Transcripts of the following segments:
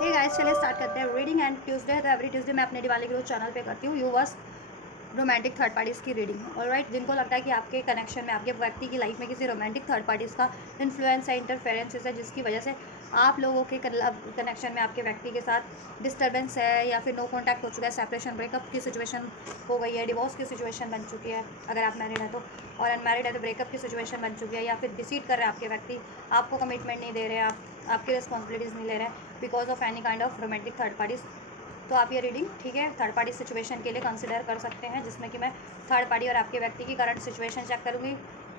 Hey guys, चलिए start करते हैं रीडिंग। एंड ट्यूसडे है तो एवरी ट्यूसडे मैं अपने दिवाली ग्रोथ चैनल पे करती हूँ यूवर्स रोमांटिक थर्ड पार्टीज़ की रीडिंग। ऑलराइट, जिनको लगता है कि आपके कनेक्शन में, आपके व्यक्ति की लाइफ में किसी रोमांटिक थर्ड पार्टीज़ का इन्फ्लुएंस है, इंटरफेरेंसेस है, जिसकी वजह से आप लोगों के कनेक्शन में आपके व्यक्ति के साथ डिस्टर्बेंस है या फिर नो कॉन्टैक्ट हो चुका है, सेपरेशन, ब्रेकअप की सिचुएशन हो गई है, डिवोर्स की सिचुएशन बन चुकी है अगर आप मैरिड हैं तो, और अनमैरिड है तो ब्रेकअप की सिचुएशन बन चुकी है, या फिर डिसीट कर रहे हैं आपके व्यक्ति, आपको कमिटमेंट नहीं दे रहे, आपकी रिस्पॉन्सिबिलिटीज़ नहीं ले रहे हैं because of any kind of romantic third parties. तो आप ये रीडिंग, ठीक है, थर्ड पार्टी सिचुएशन के लिए कंसिडर कर सकते हैं, जिसमें कि मैं थर्ड पार्टी और आपके व्यक्ति की करंट सिचुएशन चेक करूँगी,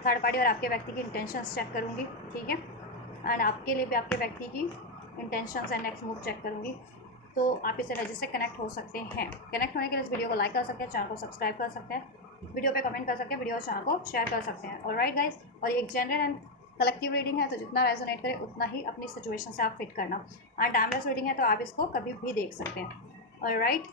थर्ड पार्टी और आपके व्यक्ति की इंटेंशंस चेक करूँगी, ठीक है, एंड आपके लिए भी आपके व्यक्ति की intentions and next move check करूँगी। तो आप इस एनर्जी से कनेक्ट हो सकते हैं। कनेक्ट होने के लिए इस वीडियो को लाइक कर सकते हैं, चैनल को सब्सक्राइब कर सकते हैं, वीडियो पे कमेंट कर सकते हैं, वीडियो और चैनल को शेयर कर सकते हैं। ऑलराइट गाइस, और ये एक जनरल एंड कलेक्टिव रीडिंग है, तो जितना रेजोनेट करे उतना ही अपनी सिचुएशन से आप फिट करना। एंड टाइमलेस रीडिंग है तो आप इसको कभी भी देख सकते हैं। ऑलराइट,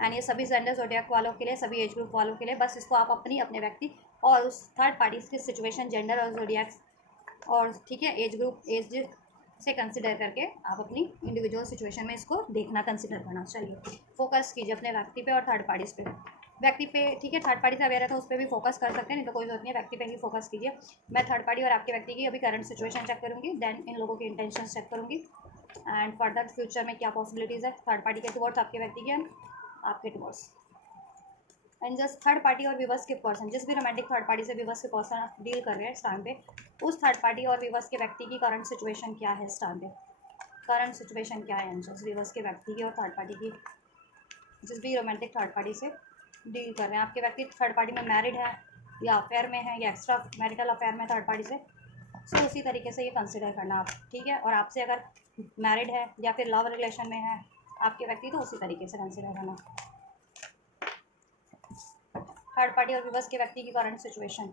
एंड ये सभी जेंडर ज़ोडिएक वालों के लिए, सभी एज ग्रुप वालों के लिए, बस इसको आप अपनी अपने व्यक्ति और उस थर्ड पार्टी की सिचुएशन, जेंडर और ज़ोडिएक और, ठीक है, एज ग्रुप, एज से कंसिडर करके आप अपनी इंडिविजुअल सिचुएशन में इसको देखना, कंसिडर करना। चलिए फोकस कीजिए अपने व्यक्ति पे और थर्ड पार्टीज़ पे। व्यक्ति पे, ठीक है, थर्ड पार्टी से अवेयर है तो उस पर भी फोकस कर सकते हैं, नहीं तो कोई जरूरत नहीं है, व्यक्ति पे ही फोकस कीजिए। मैं थर्ड पार्टी और आपके व्यक्ति की अभी करंट सिचुएशन चेक करूँगी, देन इन लोगों की इंटेंशन चेक करूँगी एंड फर्दर फ्यूचर में क्या पॉसिबिलिटीज़ है थर्ड पार्टी के टुवर्ड्स, आपके व्यक्ति के आपके towards. And just third party और विवर्स के पर्सन, जिस भी रोमांटिक थर्ड पार्टी से विवर्स के पर्सन डील कर रहे हैं इस टाइम पे, उस थर्ड पार्टी और विवर्स के व्यक्ति की करंट सिचुएशन क्या है इस टाइम पे, करंट सिचुएशन क्या है एंजल्स विवर्स के व्यक्ति की और थर्ड पार्टी की, जिस भी रोमांटिक थर्ड पार्टी से डील कर रहे हैं। आपके व्यक्ति थर्ड पार्टी में मैरिड है या अफेयर में है या एक्स्ट्रा मैरिटल अफेयर में थर्ड पार्टी से, सो उसी तरीके से ये कंसिडर करना आप, ठीक है। और आपसे अगर मैरिड है या फिर लव रिलेशन में है आपके व्यक्ति, तो उसी तरीके से कंसिडर करना। थर्ड पार्टी और विवर्स के व्यक्ति की करंट सिचुएशन,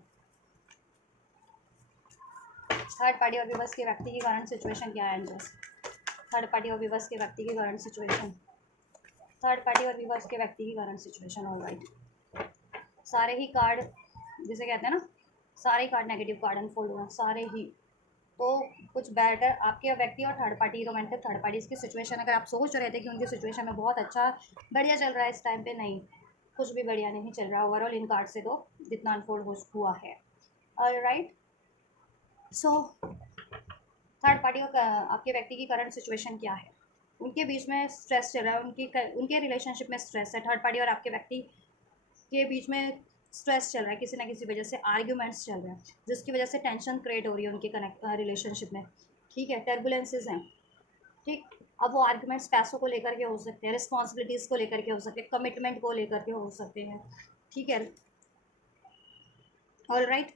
थर्ड पार्टी और विवर्स के व्यक्ति की करंट सिचुएशन क्या है एंजल्स, थर्ड पार्टी और विवर्स के व्यक्ति की करंट सिचुएशन, थर्ड पार्टी और विवर्स के व्यक्ति की करंट सिचुएशन। ऑलराइट, सारे ही कार्ड, जिसे कहते हैं ना, सारे कार्ड नेगेटिव कार्ड अनफोल्ड हुए, सारे ही। तो कुछ बेटर आपके व्यक्ति और third party, romantic third party की सिचुएशन, अगर आप सोच रहे थे कि उनकी सिचुएशन में बहुत अच्छा बढ़िया चल रहा है इस टाइम पे, नहीं, कुछ भी बढ़िया नहीं चल रहा ओवरऑल इन कार्ड से, तो जितना अनफोल्ड हुआ है। ऑलराइट, सो थर्ड पार्टी और आपके व्यक्ति की करंट सिचुएशन क्या है, उनके बीच में स्ट्रेस चल रहा है, उनके रिलेशनशिप में स्ट्रेस है, थर्ड पार्टी और आपके व्यक्ति के बीच में स्ट्रेस चल रहा है, किसी ना किसी वजह से आर्ग्यूमेंट्स चल रहे हैं, जिसकी वजह से टेंशन क्रिएट हो रही है उनके रिलेशनशिप में, ठीक है, टर्बुलेंसेज हैं, ठीक। अब वो आर्ग्यूमेंट्स पैसों को लेकर के हो सकते हैं, रिस्पॉन्सिबिलिटीज़ को लेकर के हो सकते हैं, कमिटमेंट को लेकर के हो सकते हैं, ठीक है। ऑल राइट,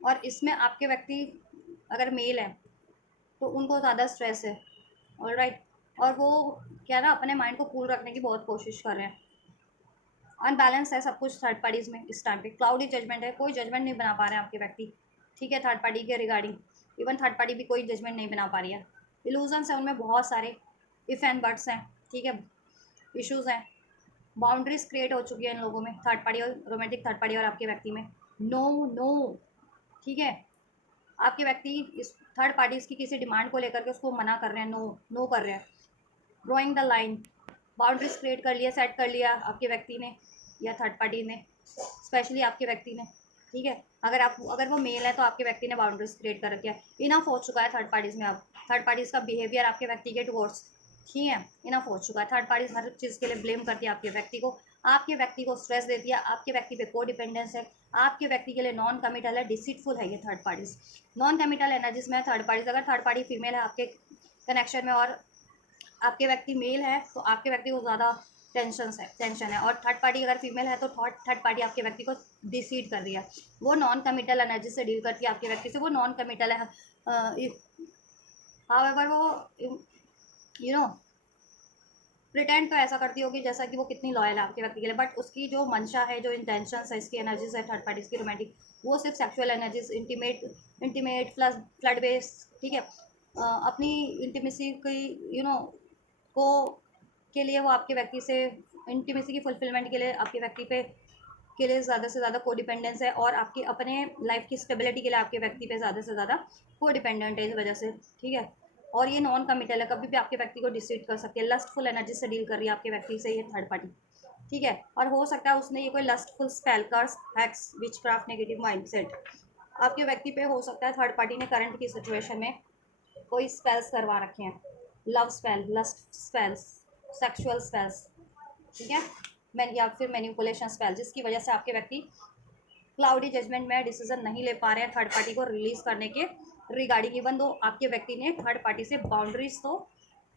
और इसमें आपके व्यक्ति अगर मेल है तो उनको ज़्यादा स्ट्रेस है। ऑल राइट, और वो क्या ना, अपने माइंड को कूल रखने की बहुत कोशिश कर रहे हैं। अनबैलेंस है सब कुछ थर्ड पार्टीज़ में इस टाइम पे, क्लाउडी जजमेंट है, कोई जजमेंट नहीं बना पा रहे हैं आपके व्यक्ति, ठीक है, थर्ड पार्टी के रिगार्डिंग। इवन थर्ड पार्टी भी कोई जजमेंट नहीं बना पा रही है, इल्यूजन्स हैं उनमें बहुत सारे, इफ़ एंड बट्स हैं, ठीक है, इश्यूज़ हैं, बाउंड्रीज क्रिएट हो चुकी है इन लोगों में, थर्ड पार्टी और रोमांटिक थर्ड पार्टी और आपके व्यक्ति में। नो नो, ठीक है, आपके व्यक्ति इस थर्ड पार्टीज़ की किसी डिमांड को लेकर के उसको मना कर रहे हैं, नो नो कर रहे हैं, drawing the line, boundaries create कर लिया, सेट कर लिया आपके व्यक्ति ने या थर्ड पार्टी ने, स्पेशली आपके व्यक्ति ने, ठीक है। अगर वो मेल है तो आपके व्यक्ति ने बाउंड्रीज क्रिएट कर रखी है, इनफ हो चुका है थर्ड पार्टीज़ में। अब थर्ड पार्टीज़ का बिहेवियर आपके व्यक्ति के टुवर्ड्स, ठीक है, इनफ हो चुका है। थर्ड पार्टीज हर चीज़ के लिए ब्लेम करती है आपके व्यक्ति को, आपके व्यक्ति को स्ट्रेस देती है, आपके व्यक्ति पे को डिपेंडेंस है, आपके व्यक्ति के लिए नॉन कमिटल है, डिसीटफुल है ये third parties, non committal energies में है थर्ड पार्टीज। अगर थर्ड पार्टी फीमेल है आपके कनेक्शन में और आपके व्यक्ति मेल है तो आपके व्यक्ति को ज़्यादा टेंशन है, और थर्ड पार्टी अगर फीमेल है तो थर्ड पार्टी आपके व्यक्ति को डिसीड कर रही है, वो नॉन कमिटल एनर्जी से डील करती है आपके व्यक्ति से, वो नॉन कमिटल है। हाउएवर वो यू नो प्रिटेंड तो ऐसा करती होगी जैसा कि वो कितनी लॉयल है आपके व्यक्ति के लिए, बट उसकी जो मंशा है, जो इंटेंशन है, इसकी एनर्जीज है थर्ड पार्टीज की रोमांटिक, वो सिर्फ sexual energies, intimate flood base, ठीक है, अपनी इंटीमेसी की को के लिए वो आपके व्यक्ति से इंटीमेसी की फुलफिलमेंट के लिए आपके व्यक्ति पे के लिए ज़्यादा से ज़्यादा कोडिपेंडेंस है, और आपकी अपने लाइफ की स्टेबिलिटी के लिए आपके व्यक्ति पे ज़्यादा से ज़्यादा कोडिपेंडेंट है इस वजह से, ठीक है। और ये नॉन कमिटल है, कभी भी आपके व्यक्ति को डिसीड कर सकती है, लस्टफुल एनर्जी से डील कर रही है आपके व्यक्ति से ये थर्ड पार्टी, ठीक है। और हो सकता है उसने ये कोई lustful spell, curse, hex, witchcraft, negative mindset आपके व्यक्ति पे हो सकता है। थर्ड पार्टी ने करंट की सिचुएशन में कोई स्पेल्स करवा रखे हैं, love spell, lust spells, sexual spells, ठीक है, मैं या फिर मैनिपुलेशन स्पेल, जिसकी वजह से आपके व्यक्ति क्लाउडी जजमेंट में डिसीजन नहीं ले पा रहे हैं थर्ड पार्टी को रिलीज करने के रिगार्डिंग, इवन दो आपके व्यक्ति ने थर्ड पार्टी से बाउंड्रीज तो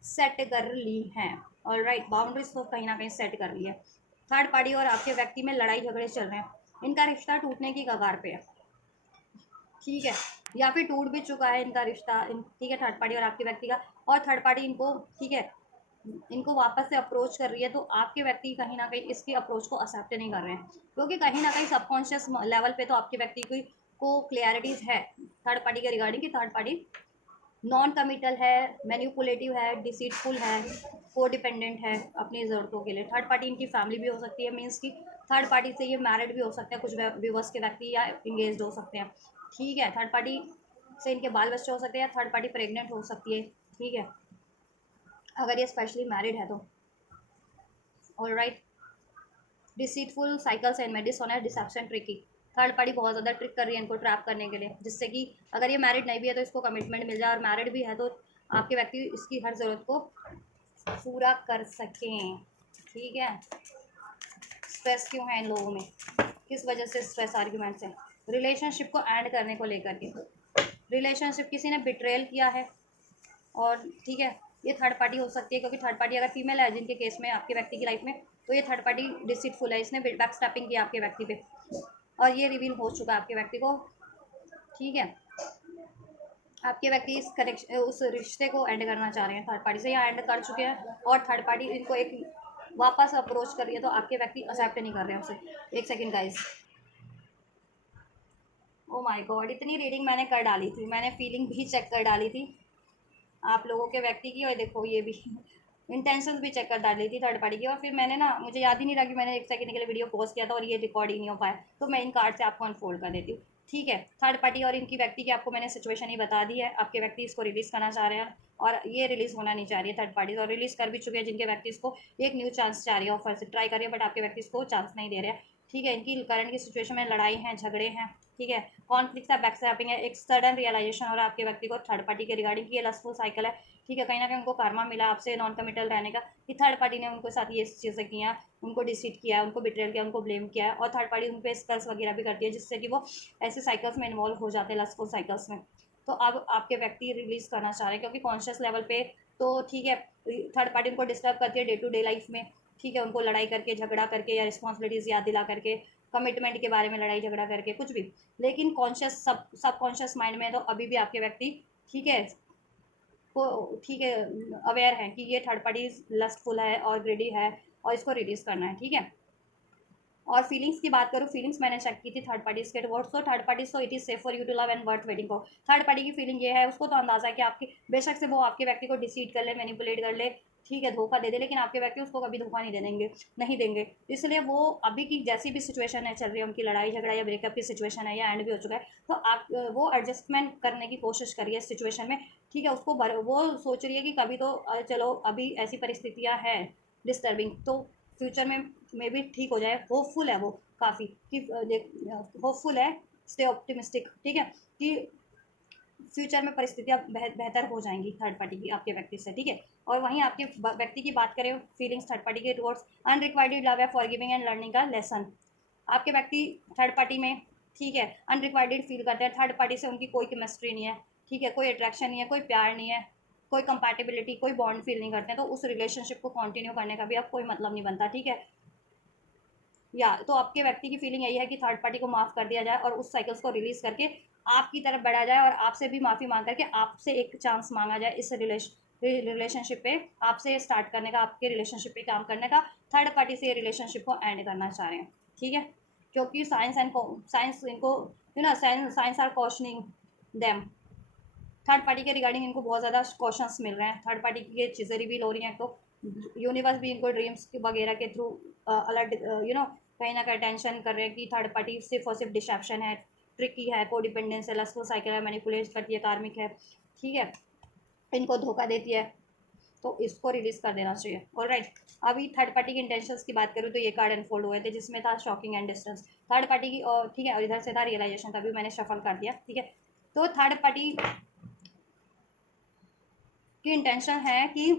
सेट कर ली हैं। ऑलराइट, बाउंड्रीज तो कहीं ना कहीं सेट कर ली है। थर्ड पार्टी और आपके व्यक्ति में लड़ाई झगड़े चल रहे हैं, इनका रिश्ता टूटने की कगार पे है, ठीक है, या फिर टूट भी चुका है इनका रिश्ता, ठीक है, थर्ड पार्टी और आपके व्यक्ति का। और थर्ड पार्टी इनको, ठीक है, इनको वापस से अप्रोच कर रही है, तो आपके व्यक्ति कहीं ना कहीं इसकी अप्रोच को एक्सेप्ट नहीं कर रहे हैं, क्योंकि कहीं ना कहीं सबकॉन्शियस लेवल पे तो आपके व्यक्ति को क्लियरिटीज है थर्ड पार्टी के रिगार्डिंग, कि थर्ड पार्टी नॉन कमिटल है, मैन्युपुलेटिव है, डिसीटफुल है, को डिपेंडेंट है अपनी ज़रूरतों के लिए। थर्ड पार्टी इनकी फैमिली भी हो सकती है, मीन्स कि थर्ड पार्टी से ये मैरिड भी हो सकते हैं, कुछ व्यूवर्स के व्यक्ति, या इंगेज हो सकते हैं, ठीक है। थर्ड पार्टी से इनके बाल बच्चे हो सकते हैं, या थर्ड पार्टी प्रेग्नेंट हो सकती है, ठीक है, अगर ये स्पेशली मैरिड है तो। ऑलराइट, डिसीटफुल साइकिल्स एंड में dishonest, deception, tricky, third party बहुत ज़्यादा ट्रिक कर रही है इनको ट्रैप करने के लिए, जिससे कि अगर ये मैरिड नहीं भी है तो इसको कमिटमेंट मिल जाए, और मैरिड भी है तो आपके व्यक्ति इसकी हर ज़रूरत को पूरा कर सकें, ठीक है। स्ट्रेस क्यों है इन लोगों में, किस वजह से स्ट्रेस आर्ग्यूमेंट्स है, रिलेशनशिप को एंड करने को लेकर के, रिलेशनशिप किसी ने बिट्रेल किया है, और ठीक है, ये थर्ड पार्टी हो सकती है, क्योंकि थर्ड पार्टी अगर फीमेल है जिनके केस में आपके व्यक्ति की लाइफ में, तो ये थर्ड पार्टी डिसीटफुल है, इसने बैक स्टैपिंग किया आपके व्यक्ति पे, और ये रिवील हो चुका है आपके व्यक्ति को, ठीक है। आपके व्यक्ति इस कनेक्शन, उस रिश्ते को एंड करना चाह रहे हैं थर्ड पार्टी से, या एंड कर चुके हैं, और थर्ड पार्टी इनको एक वापस अप्रोच कर रही है, तो आपके व्यक्ति एक्सेप्ट नहीं कर रहे हैं उसे। एक second guys, oh my God, इतनी रीडिंग मैंने कर डाली थी, मैंने फीलिंग भी चेक कर डाली थी आप लोगों के व्यक्ति की, और देखो ये भी इंटेंशंस भी चेक कर डाली थी थर्ड पार्टी की, और फिर मैंने ना, मुझे याद ही नहीं रहा कि मैंने एक सेकंड के लिए वीडियो पॉज किया था और ये रिकॉर्ड ही नहीं हो पाया, तो मैं इन कार्ड से आपको अनफोल्ड कर देती हूँ, ठीक है। थर्ड पार्टी और इनकी व्यक्ति की आपको मैंने सिचुएशन ही बता दी है, आपके व्यक्ति इसको रिलीज़ करना चाह रहे हैं, और ये रिलीज़ होना नहीं चाह रही है थर्ड पार्टी, और रिलीज़ कर भी चुके हैं जिनके व्यक्ति इसको एक न्यू चांस चाह रही है, ऑफर से ट्राई करिए, बट आपके व्यक्ति इसको चांस नहीं दे रहे हैं, ठीक है। इनकी करंट की सिचुएशन में लड़ाई है, झगड़े हैं, ठीक है, कॉन्फ्लिक्ट है, बैकस्टैपिंग है, एक सडन रियलाइजेशन हो रहा है आपके व्यक्ति को थर्ड पार्टी के रिगार्डिंग की ये लस्टफुल साइकिल है, ठीक है। कहीं ना कहीं उनको कर्मा मिला आपसे नॉन कमिटल रहने का, कि थर्ड पार्टी ने उनको साथ ये चीज़ें की हैं, उनको डिसीट किया है, उनको बिट्रेल किया, उनको ब्लेम किया है, और थर्ड पार्टी उन पर स्पेल्स वगैरह भी करती है, जिससे कि वो ऐसे साइकिल्स में इन्वॉल्व हो जाते हैं, लस्टफुल साइकिल्स में। तो अब आपके व्यक्ति रिलीज करना चाह रहे हैं, क्योंकि कॉन्शियस लेवल पे तो ठीक है, थर्ड पार्टी उनको डिस्टर्ब करती है डे टू डे लाइफ में, ठीक है, उनको लड़ाई करके, झगड़ा करके, या रिस्पॉन्सिबिलिटीज़ याद दिला करके, कमिटमेंट के बारे में लड़ाई झगड़ा करके, कुछ भी, लेकिन कॉन्शियस सब कॉन्शियस माइंड में तो अभी भी आपके व्यक्ति, ठीक है, को, ठीक है, अवेयर है कि ये थर्ड पार्टी लस्टफुल है और ग्रेडी है, और इसको रिलीज करना है, ठीक है। और फीलिंग्स की बात करूँ, फीलिंग्स मैंने चेक की थी थर्ड पार्टीज के टुवर्ड्स, तो third party so it is safe for you to love and worth waiting for. Third party की फीलिंग ये है, उसको तो अंदाजा है कि आपकी, बेशक से वो आपके व्यक्ति को डिसीड कर ले, मैनिपुलेट कर ले, ठीक है, धोखा दे दे, लेकिन आपके व्यक्ति उसको कभी धोखा नहीं दे देंगे, नहीं देंगे। इसलिए वो अभी की जैसी भी सिचुएशन है चल रही है, उनकी लड़ाई झगड़ा या ब्रेकअप की सिचुएशन है, या एंड भी हो चुका है, तो आप वो एडजस्टमेंट करने की कोशिश करिए इस सिचुएशन में, ठीक है। उसको वो सोच रही है कि कभी तो चलो अभी ऐसी परिस्थितियाँ हैं डिस्टर्बिंग, तो फ्यूचर में भी ठीक हो जाए, होपफुल है वो काफ़ी, कि होपफुल है, स्टे ऑप्टिमिस्टिक, ठीक है, कि फ्यूचर में परिस्थितियाँ बेहतर हो जाएंगी थर्ड पार्टी की आपके व्यक्ति से, ठीक है। और वहीं आपके व्यक्ति की बात करें, फीलिंग्स थर्ड पार्टी के टुवर्ड्स, अनरिक्वायर्ड लव है, फॉरगिविंग एंड लर्निंग का लेसन, आपके व्यक्ति थर्ड पार्टी में, ठीक है, अनरिक्वायर्ड फील करते हैं, थर्ड पार्टी से उनकी कोई केमिस्ट्री नहीं है, ठीक है, कोई अट्रैक्शन नहीं है, कोई प्यार नहीं है, कोई कंपैटिबिलिटी, कोई बॉन्ड फील नहीं करते हैं, तो उस रिलेशनशिप को कंटिन्यू करने का भी अब कोई मतलब नहीं बनता, ठीक है। या तो आपके व्यक्ति की फीलिंग यही है कि थर्ड पार्टी को माफ़ कर दिया जाए, और उस साइकिल्स को रिलीज करके आपकी तरफ बढ़ा जाए, और आपसे भी माफ़ी मांग करके आपसे एक चांस मांगा जाए इस रिलेशनशिप पे आपसे स्टार्ट करने का, आपके रिलेशनशिप पे काम करने का, थर्ड पार्टी से रिलेशनशिप को एंड करना चाह रहे हैं, ठीक है। क्योंकि साइंस इनको, signs are questioning them, third party के रिगार्डिंग इनको बहुत ज़्यादा क्वेश्चंस मिल रहे हैं, थर्ड पार्टी की ये चीज़ें रिवील हो रही हैं, तो यूनिवर्स भी इनको ड्रीम्स वगैरह के थ्रू अलर्ट, कहीं ना कहीं टेंशन कर रहे हैं कि थर्ड पार्टी सिर्फ और सिर्फ डिसेप्शन है, ट्रिकी है, को डिपेंडेंस है, लस्टफुल साइकिल है, मैनिपुलेट करती है, कार्मिक है, ठीक है। इनको धोखा देती है, तो इसको रिलीज कर देना चाहिए। ऑलराइट, अभी थर्ड पार्टी के इंटेंशंस की बात करूँ तो ये कार्ड अनफोल्ड हुए थे, जिसमें था shocking and distance, third party की, और ठीक है, और इधर से था रियलाइजेशन, तभी मैंने शफल कर दिया। ठीक है, तो थर्ड पार्टी की इंटेंशन है कि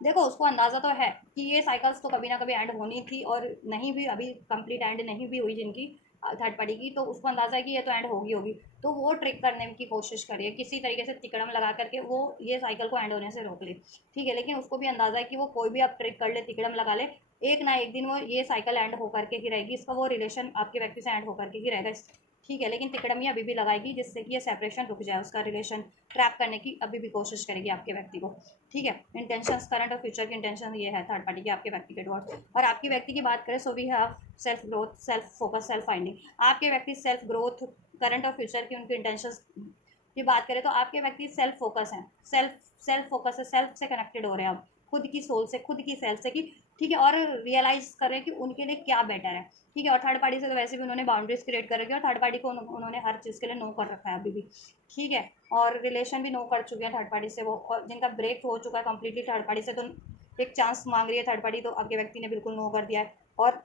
देखो, उसको अंदाज़ा तो है कि ये साइकिल्स तो कभी ना कभी एंड होनी थी, और नहीं भी, अभी कंप्लीट एंड नहीं भी हुई जिनकी थर्ड पार्टी की, तो उसको अंदाज़ा है कि ये तो एंड होगी होगी, तो वो ट्रिक करने की कोशिश करिए, किसी तरीके से तिकड़म लगा करके वो ये साइकिल को एंड होने से रोक ले। ठीक है, लेकिन उसको भी अंदाज़ा है कि वो कोई भी आप ट्रिक कर ले, तिकड़म लगा ले, एक ना एक दिन वो ये साइकिल एंड होकर के ही रहेगी, इसका वो रिलेशन आपके व्यक्ति से एंड होकर के ही रहेगा। ठीक है, लेकिन तिकड़म ये अभी भी लगाएगी, जिससे कि ये सेपरेशन रुक जाए, उसका रिलेशन ट्रैप करने की अभी भी कोशिश करेगी आपके व्यक्ति को। ठीक है, इंटेंशंस, करंट और फ्यूचर की इंटेंशन ये है थर्ड पार्टी की आपके व्यक्ति के टुवर्ड्स। और आपकी व्यक्ति की बात करें, so we have self growth, self focus, self finding. आपके व्यक्ति सेल्फ ग्रोथ, करंट और फ्यूचर की उनकी इंटेंशंस की बात करें तो आपके व्यक्ति सेल्फ फोकस हैं, सेल्फ फोकस है, सेल्फ से कनेक्टेड हो रहे हैं आप, खुद की सोल से, खुद की सेल्फ से, कि ठीक है, और रियलाइज कर रहे हैं कि उनके लिए क्या बेटर है। ठीक है, और थर्ड पार्टी से तो वैसे भी उन्होंने बाउंड्रीज क्रिएट कर रखी है, और थर्ड पार्टी को उन्होंने हर चीज़ के लिए नो कर रखा है अभी भी। ठीक है, और रिलेशन भी नो कर चुके हैं थर्ड पार्टी से वो, और जिनका ब्रेक हो चुका है कम्प्लीटली थर्ड पार्टी से, तो एक चांस मांग रही है थर्ड पार्टी, तो आपके व्यक्ति ने बिल्कुल नो कर दिया है। और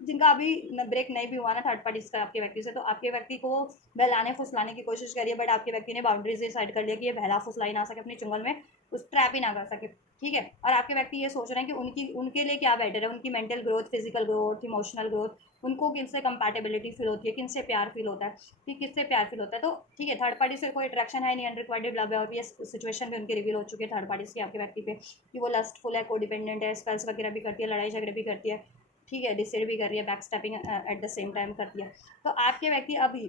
जिनका अभी ब्रेक नहीं भी हुआ ना थर्ड पार्टी का आपके व्यक्ति से, तो आपके व्यक्ति को बहलाने फुसलाने की कोशिश करिए, बट आपके व्यक्ति ने बाउंड्रीज डिसाइड कर लिया कि ये बहला फुसलाई ना सके अपनी चुंगल में, उस ट्रैप ही ना कर सके। ठीक है, और आपके व्यक्ति ये सोच रहे हैं कि उनके लिए क्या बेटर है, उनकी mental growth, physical growth, emotional growth, उनको किनसे कंपैटिबिलिटी फील होती है, किनसे प्यार फील होता है, कि किससे प्यार फील होता है। तो ठीक है, थर्ड पार्टी से कोई अट्रैक्शन है नहीं, अनरिक्वायर्ड लव है, और ये सिचुएशन भी उनकी रिवील हो चुकी है थर्ड पार्टी की आपके व्यक्ति पे, कि वो लस्टफुल है, कोडिपेंडेंट है, स्पेल्स वगैरह भी करती है, लड़ाई झगड़े भी करती है। ठीक है, डिसाइड भी कर रही है, back stepping at the same time करती है। तो आपके व्यक्ति अभी,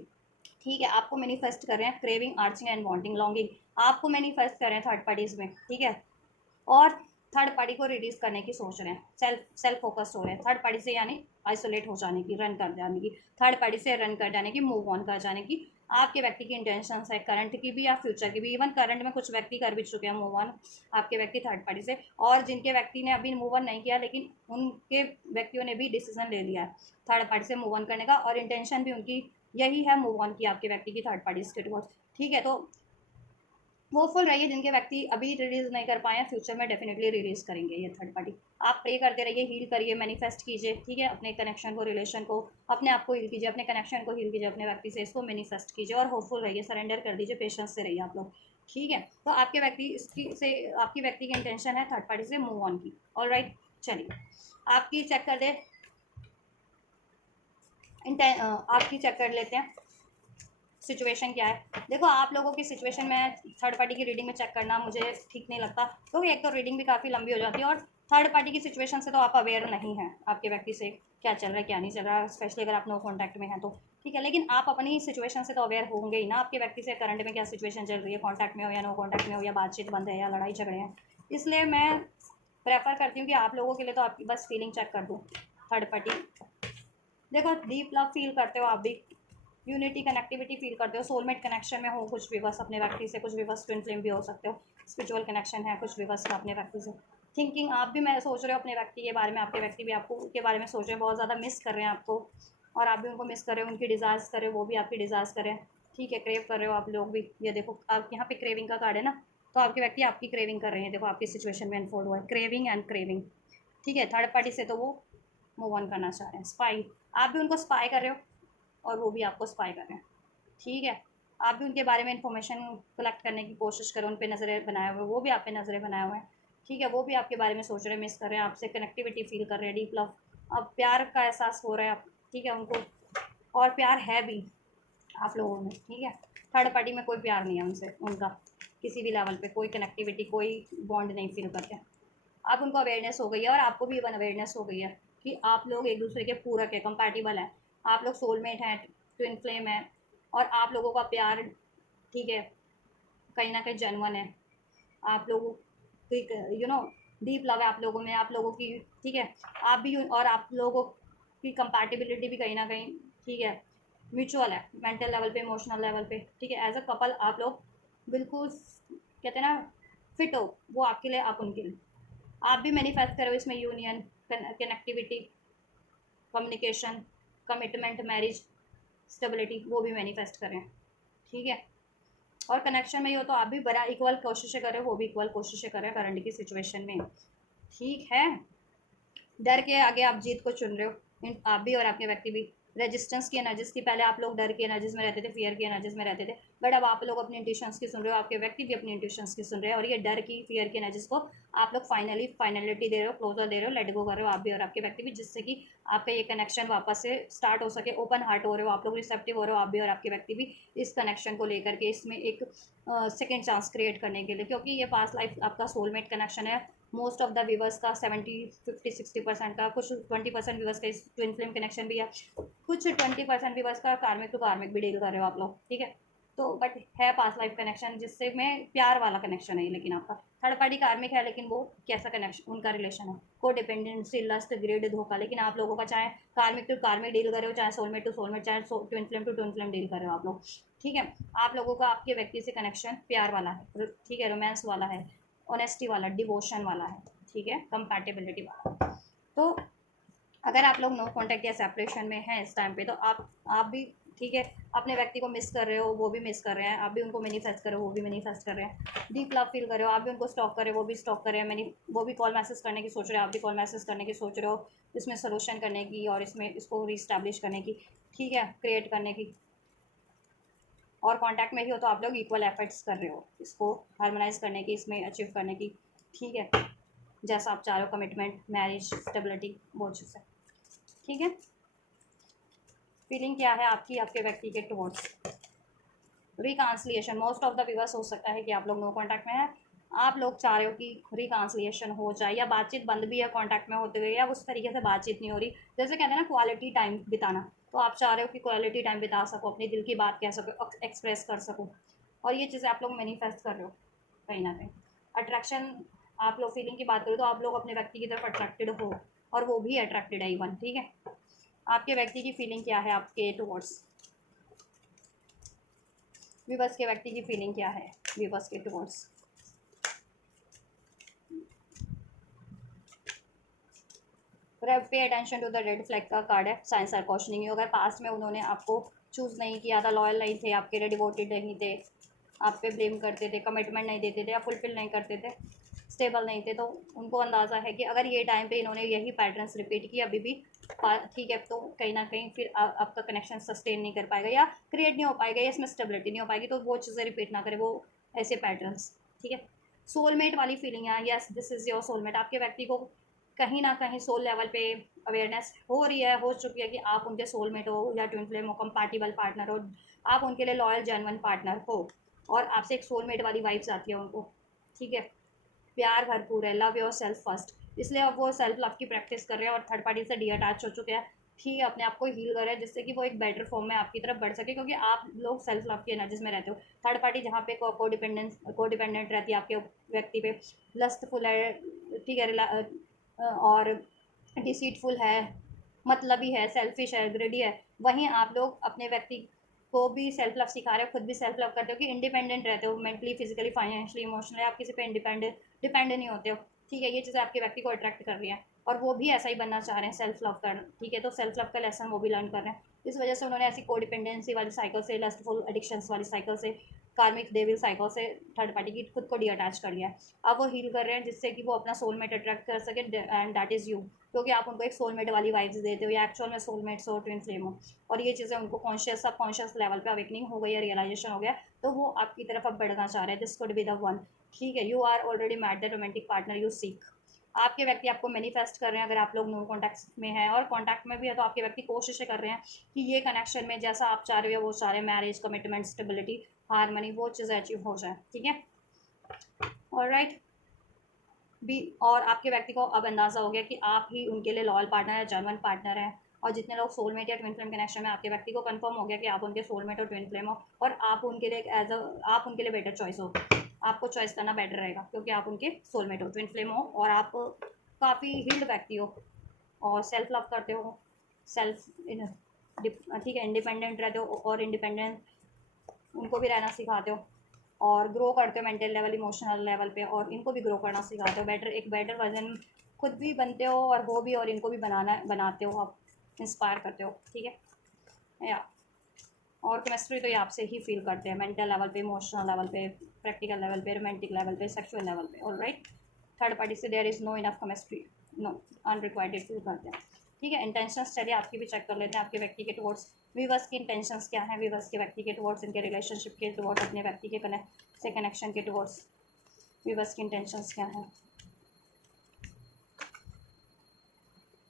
ठीक है, आपको मैनिफेस्ट कर रहे हैं, craving, arching and wanting, longing, आपको मैनिफेस्ट कर रहे हैं थर्ड पार्टीज में। ठीक है, और थर्ड पार्टी को रिड्यूस करने की सोच रहे हैं, सेल्फ फोकस्ड हो रहे हैं थर्ड पार्टी से, यानी आइसोलेट हो जाने की, रन कर जाने की, थर्ड पार्टी से रन कर जाने की, मूव ऑन कर जाने की आपके व्यक्ति की इंटेंशन है, करंट की भी या फ्यूचर की भी। इवन करंट में कुछ व्यक्ति कर भी चुके हैं मूव ऑन आपके व्यक्ति थर्ड पार्टी से, और जिनके व्यक्ति ने अभी मूव ऑन नहीं किया, लेकिन उनके व्यक्तियों ने भी डिसीजन ले लिया है थर्ड पार्टी से मूव ऑन करने का, और इंटेंशन भी उनकी यही है, मूव ऑन की आपके व्यक्ति की थर्ड पार्टी के टुवर्ड्स। ठीक है, तो होपफुल रहिए, जिनके व्यक्ति अभी रिलीज नहीं कर पाए हैं, फ्यूचर में डेफिनेटली रिलीज करेंगे ये थर्ड पार्टी। आप प्रे करते रहिए, हील करिए, मैनिफेस्ट कीजिए। ठीक है, अपने कनेक्शन को, रिलेशन को, अपने आप को हील कीजिए, अपने कनेक्शन को हील कीजिए अपने व्यक्ति से, इसको मैनिफेस्ट कीजिए, और होपफुल रहिए, सरेंडर कर दीजिए, पेशेंस से रहिए आप लोग। ठीक है, तो आपके व्यक्ति इसकी से, आपकी व्यक्ति की इंटेंशन है थर्ड पार्टी से मूव ऑन की। ऑल राइट, चलिए आपकी चेक कर दे, आपकी चेक कर लेते हैं सिचुएशन क्या है। देखो, आप लोगों की सिचुएशन में थर्ड पार्टी की रीडिंग में चेक करना मुझे ठीक नहीं लगता, क्योंकि एक तो रीडिंग भी काफ़ी लंबी हो जाती है, और थर्ड पार्टी की सिचुएशन से तो आप अवेयर नहीं हैं आपके व्यक्ति से क्या चल रहा है, क्या नहीं चल रहा, स्पेशली अगर आप नो कॉन्टैक्ट में हैं तो। ठीक है, लेकिन आप अपनी सिचुएशन से तो अवेयर होंगे ही ना, आपके व्यक्ति से करंट में क्या सिचुएशन चल रही है, कॉन्टैक्ट में हो या नो कॉन्टैक्ट में हो, या बातचीत बंद है, या लड़ाई झगड़े हैं। इसलिए मैं प्रेफर करती हूँ कि आप लोगों के लिए तो आपकी बस फीलिंग चेक कर दूँ थर्ड पार्टी। देखो, डीप लव फील करते हो आप भी, यूनिटी, कनेक्टिविटी फील करते हो, सोलमेट कनेक्शन में हो कुछ भी, बस अपने व्यक्ति से, कुछ भी बस ट्विन फ्लेम भी हो सकते हो, स्पिरिचुअल कनेक्शन है कुछ भी बस अपने व्यक्ति से। थिंकिंग, आप भी मैं सोच रहे हो अपने व्यक्ति के बारे में, आपके व्यक्ति भी आपको के बारे में सोच रहे हैं, बहुत ज़्यादा मिस कर रहे हैं आपको, और आप भी उनको मिस कर रहे हो, उनकी डिज़ायर्स कर रहे हो, वो भी आपकी डिज़ायर्स करें। ठीक है, क्रेव कर रहे हो आप लोग भी, ये देखो आप यहाँ पे क्रेविंग का कार्ड है ना, तो आपके व्यक्ति आपकी क्रेविंग कर रहे हैं, देखो आपकी सिचुएशन में अनफोल्ड हुआ है, क्रेविंग एंड क्रेविंग। ठीक है, थर्ड पार्टी से तो वो मूव ऑन करना चाह रहे हैं। स्पाई, आप भी उनको स्पाई कर रहे हो, और वो भी आपको स्पाई कर रहे हैं। ठीक है, आप भी उनके बारे में इंफॉर्मेशन कलेक्ट करने की कोशिश करो, उन पे नज़रें बनाए हुए, वो भी आप पे नज़रें बनाए हुए हैं। ठीक है, वो भी आपके बारे में सोच रहे हैं, मिस कर रहे हैं, आपसे कनेक्टिविटी फील कर रहे हैं, डीप लव, अब प्यार का एहसास हो रहा है आप। ठीक है, उनको और प्यार है भी आप लोगों में। ठीक है, थर्ड पार्टी में कोई प्यार नहीं है उनसे, उनका किसी भी लेवल पे कोई कनेक्टिविटी, कोई बॉन्ड नहीं फील करते। अब उनको अवेयरनेस हो गई है, और आपको भी इवन अवेयरनेस हो गई है कि आप लोग एक दूसरे के पूरक है, कंपैटिबल है, आप लोग सोलमेट हैं, ट्विन फ्लेम है, और आप लोगों का प्यार, ठीक है, कहीं ना कहीं जेन्युइन है, आप लोगों की डीप लव है आप लोगों में, आप लोगों की। ठीक है, आप भी, और आप लोगों की कंपैटिबिलिटी भी कहीं ना कहीं, ठीक है, म्यूचुअल है, मेंटल लेवल पे, इमोशनल लेवल पे। ठीक है, एज अ कपल आप लोग बिल्कुल, कहते हैं ना, फिट हो, वो आपके लिए, आप उनके लिए। आप भी मैनिफेस्ट करो इसमें union, connectivity, communication, commitment, marriage, stability, वो भी मैनिफेस्ट करें। ठीक है, और कनेक्शन में ही हो तो आप भी बड़ा इक्वल कोशिशें करें, वो भी इक्वल कोशिशें करें करंट की सिचुएशन में, ठीक है। डर के आगे आप जीत को चुन रहे हो, आप भी और आपके व्यक्ति भी। रेजिस्टेंस की एनर्जीज थी पहले, आप लोग डर की एनर्जीज में रहते थे, फियर की एनर्जीज में रहते थे, बट अब आप लोग अपनी इंट्यूशंस की सुन रहे हो, आपके व्यक्ति भी अपनी इंट्यूशंस की सुन रहे हैं, और ये डर की फियर की एनर्जीज को आप लोग फाइनलिटी दे रहे हो, क्लोजर दे रहे हो, लेट गो कर रहे हो आप भी और आपके व्यक्ति भी, जिससे कि आपका ये कनेक्शन वापस से स्टार्ट हो सके। ओपन हार्ट हो रहे हो आप लोग, रिसेप्टिव हो रहे हो आप भी और आपके व्यक्ति भी इस कनेक्शन को लेकर के, इसमें एक सेकेंड चांस क्रिएट करने के लिए, क्योंकि ये पास्ट लाइफ आपका सोलमेट कनेक्शन है। मोस्ट ऑफ द व्यूवर्स का 70 50 60% का, कुछ 20% व्यूवर्स का इस ट्विन फ्लेम कनेक्शन भी है, कुछ 20% व्यूवर्स का कार्मिक टू कार्मिक भी डील कर रहे हो आप लोग, ठीक है। तो बट है पास्ट लाइफ कनेक्शन, जिससे में प्यार वाला कनेक्शन है, लेकिन आपका थर्ड पार्टी कार्मिक है, लेकिन वो कैसा कनेक्शन उनका रिलेशन है, को डिपेंडेंसी, लस्ट, ग्रेड, धोखा। लेकिन आप लोगों का चाहे कार्मिक टू कार्मिक डील कर रहे हो, चाहे सोलमेट टू सोलमेट, चाहे twin flame to twin flame deal कर रहे हो आप लोग, ठीक है। आप लोगों का आपके व्यक्ति से कनेक्शन प्यार वाला है, ठीक है, रोमांस वाला है, ऑनेस्टी वाला, डिवोशन वाला है, ठीक है, कंपैटिबिलिटी वाला। तो अगर आप लोग नो कॉन्टैक्ट या सेपरेशन में हैं इस टाइम पे, तो आप भी, ठीक है, अपने व्यक्ति को मिस कर रहे हो, वो भी मिस कर रहे हैं, आप भी उनको मैनिफेस्ट कर रहे हो, वो भी मैनिफेस्ट कर रहे हैं, डीप लव फील कर रहे हो, आप भी उनको स्टॉक कर रहे हो, वो भी स्टॉक कर रहे हैं, मैंने वो भी कॉल मैसेज करने की सोच रहे हो, आप भी कॉल मैसेज करने की सोच रहे हो, इसमें सोल्यूशन करने की और इसमें इसको रीस्टैब्लिश करने की, ठीक है, क्रिएट करने की। और कांटेक्ट में भी हो तो आप लोग इक्वल एफर्ट्स कर रहे हो इसको हार्मोनाइज करने की, इसमें अचीव करने की, ठीक है, जैसा आप चाह रहे हो, कमिटमेंट, मैरिज, स्टेबिलिटी, बहुत चीज़ें, ठीक है। फीलिंग क्या है आपकी आपके व्यक्ति के towards? Reconciliation, most of the viewers हो सकता है कि आप लोग नो कांटेक्ट में हैं, आप लोग चाह रहे हो कि रिकांसलिएशन हो जाए, या बातचीत बंद भी है कांटेक्ट में होते हुए, या उस तरीके से बातचीत नहीं हो रही, जैसे कहते हैं ना क्वालिटी टाइम बिताना, तो आप चाह रहे हो कि क्वालिटी टाइम बिता सको, अपने दिल की बात कह सको, एक्सप्रेस कर सको, और ये चीज़ें आप लोग मैनिफेस्ट कर रहे हो कहीं ना कहीं। अट्रैक्शन, आप लोग फीलिंग की बात करो तो आप लोग अपने व्यक्ति की तरफ अट्रैक्टेड हो, और वो भी अट्रैक्टेड है इवन, ठीक है। आपके व्यक्ति की फीलिंग क्या है आपके टुवर्ड्स? विवश के व्यक्ति की फीलिंग क्या है विवश के towards? Pay attention to the red flag का कार्ड है, साइंस आर क्वेश्चनिंग यू। अगर पास्ट में उन्होंने आपको चूज़ नहीं किया था, लॉयल नहीं थे, आपके लिए डिवोटेड नहीं थे, आप पे ब्लेम करते थे, कमिटमेंट नहीं देते थे, या फुलफिल नहीं करते थे, स्टेबल नहीं थे, तो उनको अंदाज़ा है कि अगर ये टाइम पे इन्होंने यही पैटर्न्स रिपीट किया अभी भी, ठीक है, तो कहीं ना कहीं फिर आपका कनेक्शन सस्टेन नहीं कर पाएगा, या क्रिएट नहीं हो पाएगा, या इसमें स्टेबिलिटी नहीं हो पाएगी, तो वो चीज़ें रिपीट ना करें, वो ऐसे पैटर्न्स, ठीक है। सोलमेट वाली फीलिंग है, yes this is your soulmate. आपके व्यक्ति को कहीं ना कहीं सोल लेवल पे अवेयरनेस हो रही है, हो चुकी है कि आप उनके सोलमेट हो, या ट्विन फ्लेम हो, कंपैटिबल पार्टनर हो, आप उनके लिए लॉयल जेन्युइन पार्टनर हो, और आपसे एक सोलमेट वाली वाइब्स आती है उनको, ठीक है। प्यार भरपूर है, लव योर सेल्फ फर्स्ट, इसलिए अब वो सेल्फ लव की प्रैक्टिस कर रहे हैं और थर्ड पार्टी से डी अटैच हो चुके हैं, ठीक है, अपने आप को हील कर रहे हैं, जिससे कि वो एक बेटर फॉर्म में आपकी तरफ बढ़ सके, क्योंकि आप लोग सेल्फ लव की एनर्जीज में रहते हो। थर्ड पार्टी जहाँ पे को डिपेंडेंट रहती है आपके व्यक्ति पे, लस्टफुल है, ठीक है, और डिसीटफुल है, मतलबी है, सेल्फिश है, ग्रेडी है, वहीं आप लोग अपने व्यक्ति को भी सेल्फ लव सिखा रहे हो, खुद भी सेल्फ लव करते हो, कि इंडिपेंडेंट रहते हो, मेंटली, फिजिकली, फाइनेंशियली, इमोशनली, आप किसी पे डिपेंड नहीं होते हो, ठीक है। ये चीज़ें आपके व्यक्ति को अट्रैक्ट कर रही हैं, और वो भी ऐसा ही बनना चाह रहे हैं, सेल्फ लव कर, ठीक है, तो सेल्फ लव का लेसन वो भी लर्न कर रहे हैं। इस वजह से उन्होंने ऐसी कोडिपेंडेंसी वाली साइकिल से, लस्टफुल एडिक्शंस वाली साइकिल से, कार्मिक डेविल साइकिल से थर्ड पार्टी की खुद को डी अटैच कर लिया है। अब वो हील कर रहे हैं, जिससे कि वो अपना सोलमेट अट्रैक्ट कर सके, एंड दैट इज़ यू, क्योंकि आप उनको एक सोलमेट वाली वाइब्स देते हो, या एक्चुअल में सोलमेट्स हो, ट्विन फ्लेम हो, और ये चीज़ें उनको कॉन्शियस, सब कॉन्शियस लेवल पे अवेकनिंग हो गई है, रियलाइजेशन हो गया, तो वो आपकी तरफ अब बढ़ना चाह रहे हैं, this could be the one, ठीक है। You are already met the romantic partner you seek. आपके व्यक्ति आपको मैनिफेस्ट कर रहे हैं, अगर आप लोग नो कॉन्टैक्ट में हैं, और कॉन्टैक्ट में भी है तो आपके व्यक्ति कोशिशें कर रहे हैं कि ये कनेक्शन में जैसा आप चाह रहे हो वो सारे, मैरिज, कमिटमेंट, स्टेबिलिटी, हारमनी, वो चीज़ें अचीव हो जाए, ठीक है। ऑलराइट, भी और आपके व्यक्ति को अब अंदाज़ा हो गया कि आप ही उनके लिए लॉयल पार्टनर है, जर्मन पार्टनर है, और जितने लोग सोलमेट या ट्विन फ्लेम कनेक्शन में, आपके व्यक्ति को कंफर्म हो गया कि आप उनके सोलमेट और ट्विन फ्लेम हो, और आप उनके लिए आप उनके लिए बेटर चॉइस हो, आपको चॉइस करना बेटर रहेगा, क्योंकि आप उनके सोलमेट हो, ट्विन फ्लेम हो, और आप काफ़ी हील्ड व्यक्ति हो, और सेल्फ लव करते हो, सेल्फ, ठीक है, इंडिपेंडेंट रहते हो, और इंडिपेंडेंट उनको भी रहना सिखाते हो, और ग्रो करते हो मेंटल लेवल, इमोशनल लेवल पे, और इनको भी ग्रो करना सिखाते हो, एक बेटर वर्जन खुद भी बनते हो, और वो भी, और इनको भी बनाते हो, आप इंस्पायर करते हो, ठीक है, या और केमिस्ट्री तो ये आपसे ही फील करते हैं, मेंटल लेवल पे, इमोशनल लेवल पे, प्रैक्टिकल लेवल पे, रोमांटिक लेवल पे, सेक्सुअल लेवल पे। ऑलराइट, थर्ड पार्टी से there is no enough chemistry, no, unrequired feel करते हैं। ठीक है, इंटेंशंस चलिए आपकी भी चेक कर लेते हैं, आपके व्यक्ति के टुवर्ड्स व्यूवर्स की इंटेंशंस क्या है, व्यूवर्स के व्यक्ति के टुवर्ड्स, इनके रिलेशनशिप के टुवर्ड्स, अपने व्यक्ति के कनेक्शन के टुवर्ड्स व्यूवर्स की इंटेंशंस क्या है।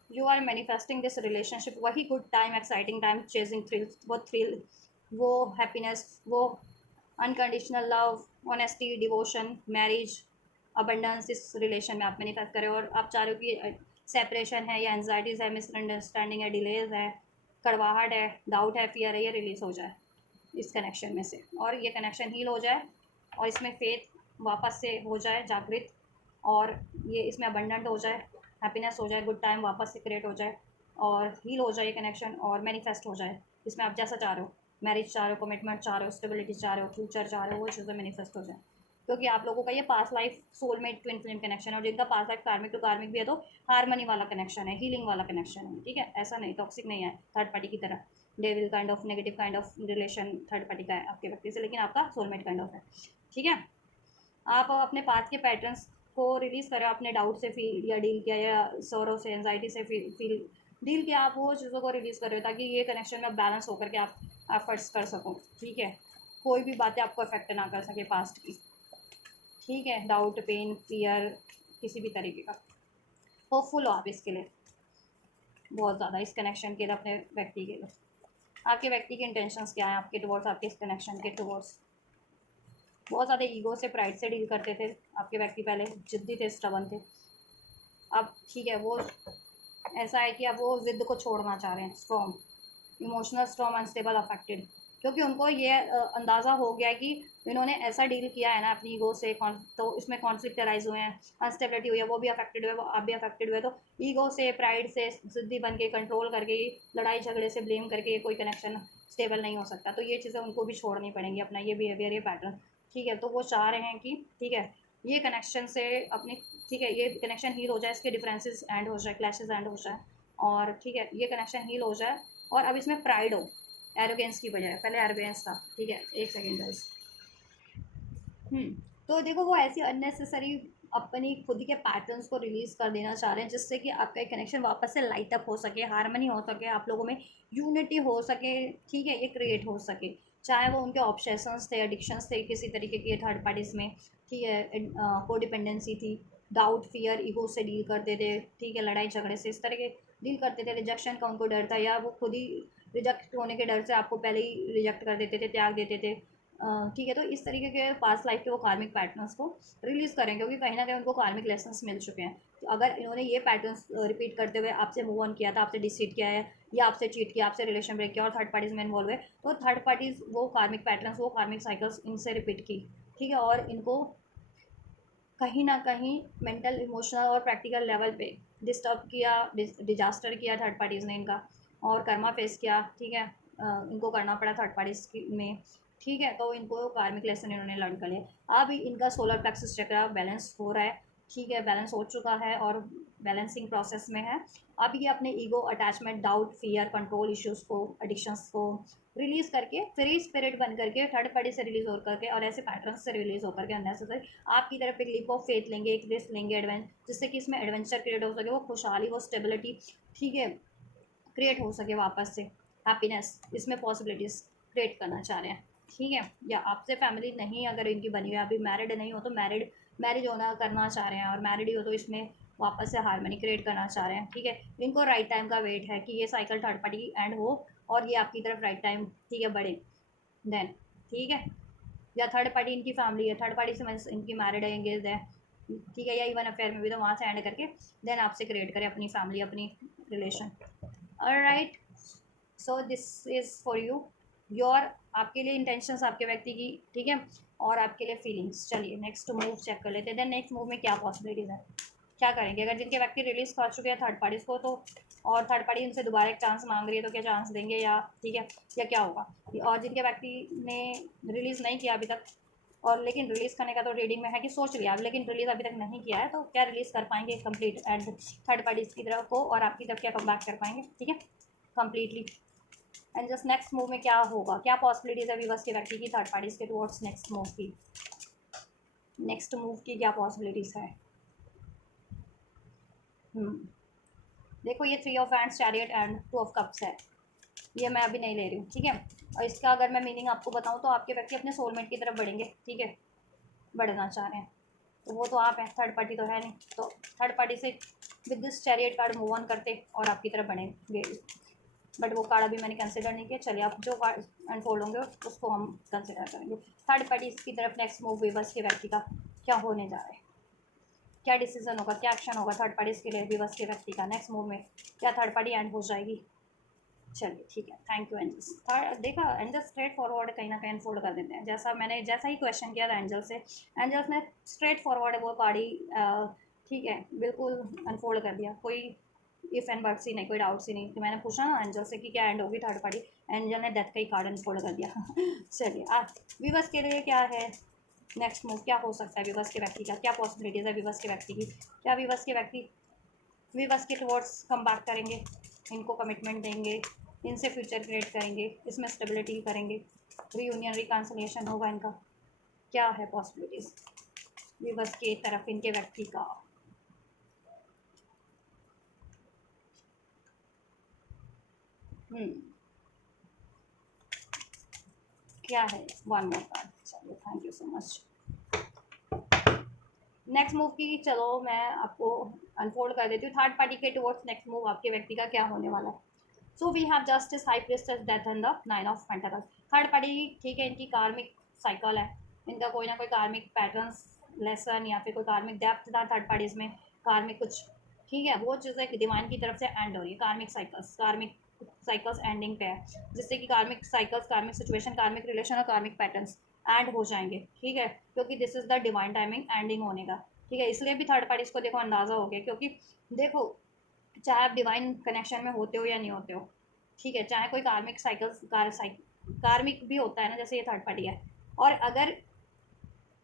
You are manifesting this relationship, वही good time, exciting time, chasing thrill, वो हैप्पीनेस, वो unconditional love, honesty, devotion, marriage, abundance इस रिलेशन में आप मैनिफेस्ट करें। और आप चाह रहे हो कि सेपरेशन है या एनजाइटीज़ है, मिसअंडरस्टैंडिंग है, डिलेज है, कड़वाहट है, डाउट है, फियर है, ये रिलीज़ हो जाए इस कनेक्शन में से, और ये कनेक्शन हील हो जाए, और इसमें फेथ वापस से हो जाए जागृत, और ये इसमें अबंडेंट हो जाए, हैप्पीनेस हो जाए, गुड टाइम वापस से क्रिएट हो जाए, और हील हो जाए ये कनेक्शन, और मैनिफेस्ट हो जाए इसमें आप जैसा चाह रहे हो, मैरिज चाह रहे हो, कमिटमेंट चाह रहे हो, स्टेबिलिटी चाह रहे हो, फ्यूचर चाह रहे हो, वो चीज़ें मैनिफेस्ट हो जाए। क्योंकि आप लोगों का ये past life soulmate twin flame connection है, और जिनका पास्ट लाइफ कार्मिक टू कार्मिक भी है तो हारमनी वाला कनेक्शन है, हीलिंग वाला कनेक्शन है। ठीक है, ऐसा नहीं टॉक्सिक नहीं है थर्ड पार्टी की तरह, devil kind of negative kind of relation third party का है आपके व्यक्ति से, लेकिन आपका सोलमेट काइंड ऑफ है। ठीक है, आप अपने पास्ट के पैटर्न्स को रिलीज़ करें, अपने डाउट से फील या डील किया, या सौरों से, एंजाइटी से फील डील किया, आप वो चीज़ों को रिलीज़ करें ताकि ये कनेक्शन में बैलेंस होकर के आप एफर्ट्स कर सको। ठीक है, कोई भी बातें आपको अफेक्ट ना कर सके पास्ट की। ठीक है, डाउट, पेन, फियर, किसी भी तरीके का, होपफुल हो आप इसके लिए बहुत ज़्यादा, इस कनेक्शन के लिए, अपने व्यक्ति के लिए। आपके व्यक्ति के इंटेंशंस क्या हैं आपके टुवर्ड्स, आपके इस कनेक्शन के टुवर्ड्स। बहुत ज़्यादा ईगो से, प्राइड से डील करते थे आपके व्यक्ति, पहले जिद्दी थे, स्टबन थे। अब ठीक है, वो ऐसा है कि अब वो ज़िद को छोड़ना चाह रहे हैं, strong, emotional strong, unstable, affected, क्योंकि उनको ये अंदाज़ा हो गया कि इन्होंने ऐसा डील किया है ना अपनी ईगो से, तो इसमें कॉन्फ्लिक्ट अराइज हुए हैं, अनस्टेबिलिटी हुई है, वो भी अफेक्टेड हुए, वो आप भी अफेक्टेड हुए। तो ईगो से, प्राइड से, ज़िद्दी बन के, कंट्रोल करके, लड़ाई झगड़े से ब्लेम करके कोई कनेक्शन स्टेबल नहीं हो सकता। तो ये चीज़ें उनको भी छोड़नी पड़ेंगी, अपना ये बिहेवियर, ये पैटर्न। ठीक है, तो वो चाह रहे हैं कि ठीक है, ये कनेक्शन से अपनी, ठीक है, ये कनेक्शन हील हो जाए, इसके डिफरेंसेस एंड हो जाए, क्लैशेस एंड हो जाए, और ठीक है, ये कनेक्शन हील हो जाए, और अब इसमें प्राइड हो, एरोगेंस की बजाय, पहले एरोगेंस था। ठीक है, एक सेकेंड गाइस। तो देखो, वो ऐसी अननेसेसरी अपनी खुद के पैटर्न्स को रिलीज़ कर देना चाह रहे हैं, जिससे कि आपका एक कनेक्शन वापस से लाइट अप हो सके, हारमनी हो सके, आप लोगों में यूनिटी हो सके। ठीक है, ये क्रिएट हो सके, चाहे वो उनके ऑब्सेशंस थे, एडिक्शंस थे किसी तरीके के थर्ड पार्टीज़ में। ठीक है, को डिपेंडेंसी थी, डाउट, फियर, ईगो से डील करते थे। ठीक है, लड़ाई झगड़े से इस तरह के डील करते थे, रिजेक्शन का उनको डर था, या वो खुद ही रिजेक्ट होने के डर से आपको पहले ही रिजेक्ट कर देते थे, त्याग देते थे। ठीक है, तो इस तरीके के पास्ट लाइफ के वो कार्मिक पैटर्न्स को रिलीज़ करें, क्योंकि कहीं ना कहीं उनको कार्मिक लेसन्स मिल चुके हैं। तो अगर इन्होंने ये पैटर्न्स रिपीट करते हुए आपसे मूव ऑन किया था, आपसे डिसीट किया है, या आपसे चीट किया, आपसे रिलेशन ब्रेक किया, और थर्ड पार्टीज़ में इन्वॉल्व है, तो थर्ड पार्टीज़ वो कार्मिक पैटर्न्स, वो कार्मिक साइकिल्स इनसे रिपीट की। ठीक है, और इनको कहीं ना कहीं मेंटल, इमोशनल और प्रैक्टिकल लेवल पे डिस्टर्ब किया, डिजास्टर किया थर्ड पार्टीज़ ने इनका, और कर्मा फेस किया। ठीक है, इनको करना पड़ा थर्ड पार्टीज़ में। ठीक है, तो इनको कार्मिक लेसन इन्होंने लर्न कर लिया। अब इनका सोलर प्लेक्सस चक्र बैलेंस हो रहा है। ठीक है, बैलेंस हो चुका है और बैलेंसिंग प्रोसेस में है। अब ये अपने ego, attachment, doubt, fear, control issues को, एडिक्शंस को रिलीज़ करके, फ्री स्पिरिट बन करके, थर्ड पार्टी से रिलीज़ हो करके, और ऐसे पैटर्न से रिलीज़ होकर के अननेसेसरी आपकी तरफ एक लीप ऑफ फेथ लेंगे, एक रिस्क लेंगे, जिससे कि इसमें एडवेंचर क्रिएट हो सके, वो खुशहाली, वो स्टेबिलिटी, ठीक है, क्रिएट हो सके वापस से, हैप्पीनेस, इसमें पॉसिबिलिटीज़ क्रिएट करना चाह रहे हैं। ठीक है, या आपसे फैमिली नहीं अगर इनकी बनी हुई है, अभी मैरिड नहीं हो तो मैरिज होना करना चाह रहे हैं, और मैरिड ही हो तो इसमें वापस से हारमनी क्रिएट करना चाह रहे हैं। ठीक है, इनको राइट टाइम का वेट है कि ये साइकिल थर्ड पार्टी एंड हो, और ये आपकी तरफ राइट टाइम, ठीक है, बढ़े देन। ठीक है, या थर्ड पार्टी इनकी फैमिली है, थर्ड पार्टी से इनकी मैरिड है, एंगेज है। ठीक है, या इवन अफेयर में भी, तो वहाँ से एंड करके देन आपसे क्रिएट करें अपनी फैमिली, अपनी relation. Alright, so this is for you, your, आपके लिए इंटेंशंस आपके व्यक्ति की। ठीक है, और आपके लिए फीलिंग्स। चलिए नेक्स्ट मूव चेक कर लेते हैं, देन नेक्स्ट मूव में क्या पॉसिबिलिटीज़ है, क्या करेंगे। अगर जिनके व्यक्ति रिलीज़ कर चुके हैं थर्ड पार्टीज़ को, तो और थर्ड पार्टी उनसे दोबारा एक चांस मांग रही है, तो क्या चांस देंगे, या ठीक है, या क्या होगा। और जिनके व्यक्ति ने रिलीज़ नहीं किया अभी तक, और लेकिन रिलीज़ करने का तो रीडिंग में है कि सोच लिया, लेकिन रिलीज़ अभी तक नहीं किया है, तो क्या रिलीज़ कर पाएंगे कंप्लीट एंड थर्ड पार्टीज़ की तरफ को, और आपकी तरफ क्या कम बैक कर पाएंगे। ठीक है, completely and just next move में क्या होगा, क्या पॉसिबिलिटीज है व्यूअर्स के व्यक्ति की थर्ड पार्टीज के टुवर्ड्स नेक्स्ट मूव की, नेक्स्ट मूव की क्या पॉसिबिलिटीज है। देखो ये 3 of hands, chariot and 2 of cups है, ये मैं अभी नहीं ले रही हूँ, ठीक है। और इसका अगर मैं मीनिंग आपको बताऊँ तो आपके व्यक्ति अपने सोलमेट की तरफ बढ़ेंगे, ठीक है, बढ़ना चाह रहे हैं, तो वो तो आप हैं, थर्ड पार्टी तो है नहीं, तो थर्ड पार्टी से with this chariot card move on करते और आपकी तरफ बढ़ेंगे। बट वो कार्ड अभी मैंने कंसिडर नहीं किया, चलिए आप जो कार्ड अनफोल्ड होंगे उसको हम कंसिडर करेंगे। थर्ड पार्टी की तरफ नेक्स्ट मूव विवर्स के व्यक्ति का क्या होने जा रहा है, क्या डिसीजन होगा, क्या एक्शन होगा थर्ड पार्टीज के लिए विवर्स के व्यक्ति का नेक्स्ट मूव में, क्या थर्ड पार्टी एंड हो जाएगी। चलिए ठीक है, थैंक यू एंजल्स। थर्ड देखा, एंजल्स स्ट्रेट फॉरवर्ड कहीं ना कहीं अनफोल्ड कर देते हैं, जैसा ही क्वेश्चन किया था एंजल से, एंजल्स ने स्ट्रेट फॉरवर्ड वो कार्ड ही ठीक है बिल्कुल अनफोल्ड कर दिया, कोई इफ एंड बट्स ही नहीं, कोई डाउट्स ही नहीं। कि मैंने पूछा ना एंजल से कि क्या एंड होगी थर्ड पार्टी, एंजल ने डेथ का ही कार्ड अनफोल्ड कर दिया। चलिए आप विवर्स के लिए क्या है नेक्स्ट मूव, क्या हो सकता है विवर्स के व्यक्ति का, क्या पॉसिबिलिटीज़ है विवर्स के व्यक्ति की, क्या विवर्स के व्यक्ति विवर्स के टुवर्ड्स कम बैक करेंगे, इनको कमिटमेंट देंगे, इनसे फ्यूचर क्रिएट करेंगे, इसमें स्टेबिलिटी करेंगे, रीयूनियन रिकन्सिलिएशन होगा इनका, क्या है पॉसिबिलिटीज़ विवर्स के तरफ इनके व्यक्ति का। क्या है वन मोर कार्ड, चलिए thank you so much. Next move की चलो मैं आपको अनफोल्ड कर देती हूँ, थर्ड पार्टी के टुवर्ड्स नेक्स्ट मूव आपके व्यक्ति का क्या होने वाला है। So we have justice, high priestess, death and the 9 of pentacles. Third party ठीक है, इनकी कार्मिक साइकिल है, इनका कोई ना कोई कार्मिक पैटर्न्स लेसन या फिर कोई कार्मिक डेप्थ था थर्ड पार्टीज में, कार्मिक कुछ ठीक है, वो चीज़ें डिवाइन की तरफ से एंड हो रही है, कार्मिक साइकिल्स एंडिंग पे है, जिससे कि कार्मिक साइकिल्स, कार्मिक सिचुएशन, कार्मिक रिलेशन और कार्मिक पैटर्न्स एंड हो जाएंगे, ठीक है, क्योंकि this is the divine timing ending होने का, ठीक है। इसलिए भी थर्ड पार्टीज को देखो अंदाज़ा हो गया, क्योंकि देखो चाहे आप डिवाइन कनेक्शन में होते हो या नहीं होते हो, ठीक है, चाहे कोई कार्मिक कार्मिक भी होता है ना, जैसे ये थर्ड पार्टी है, और अगर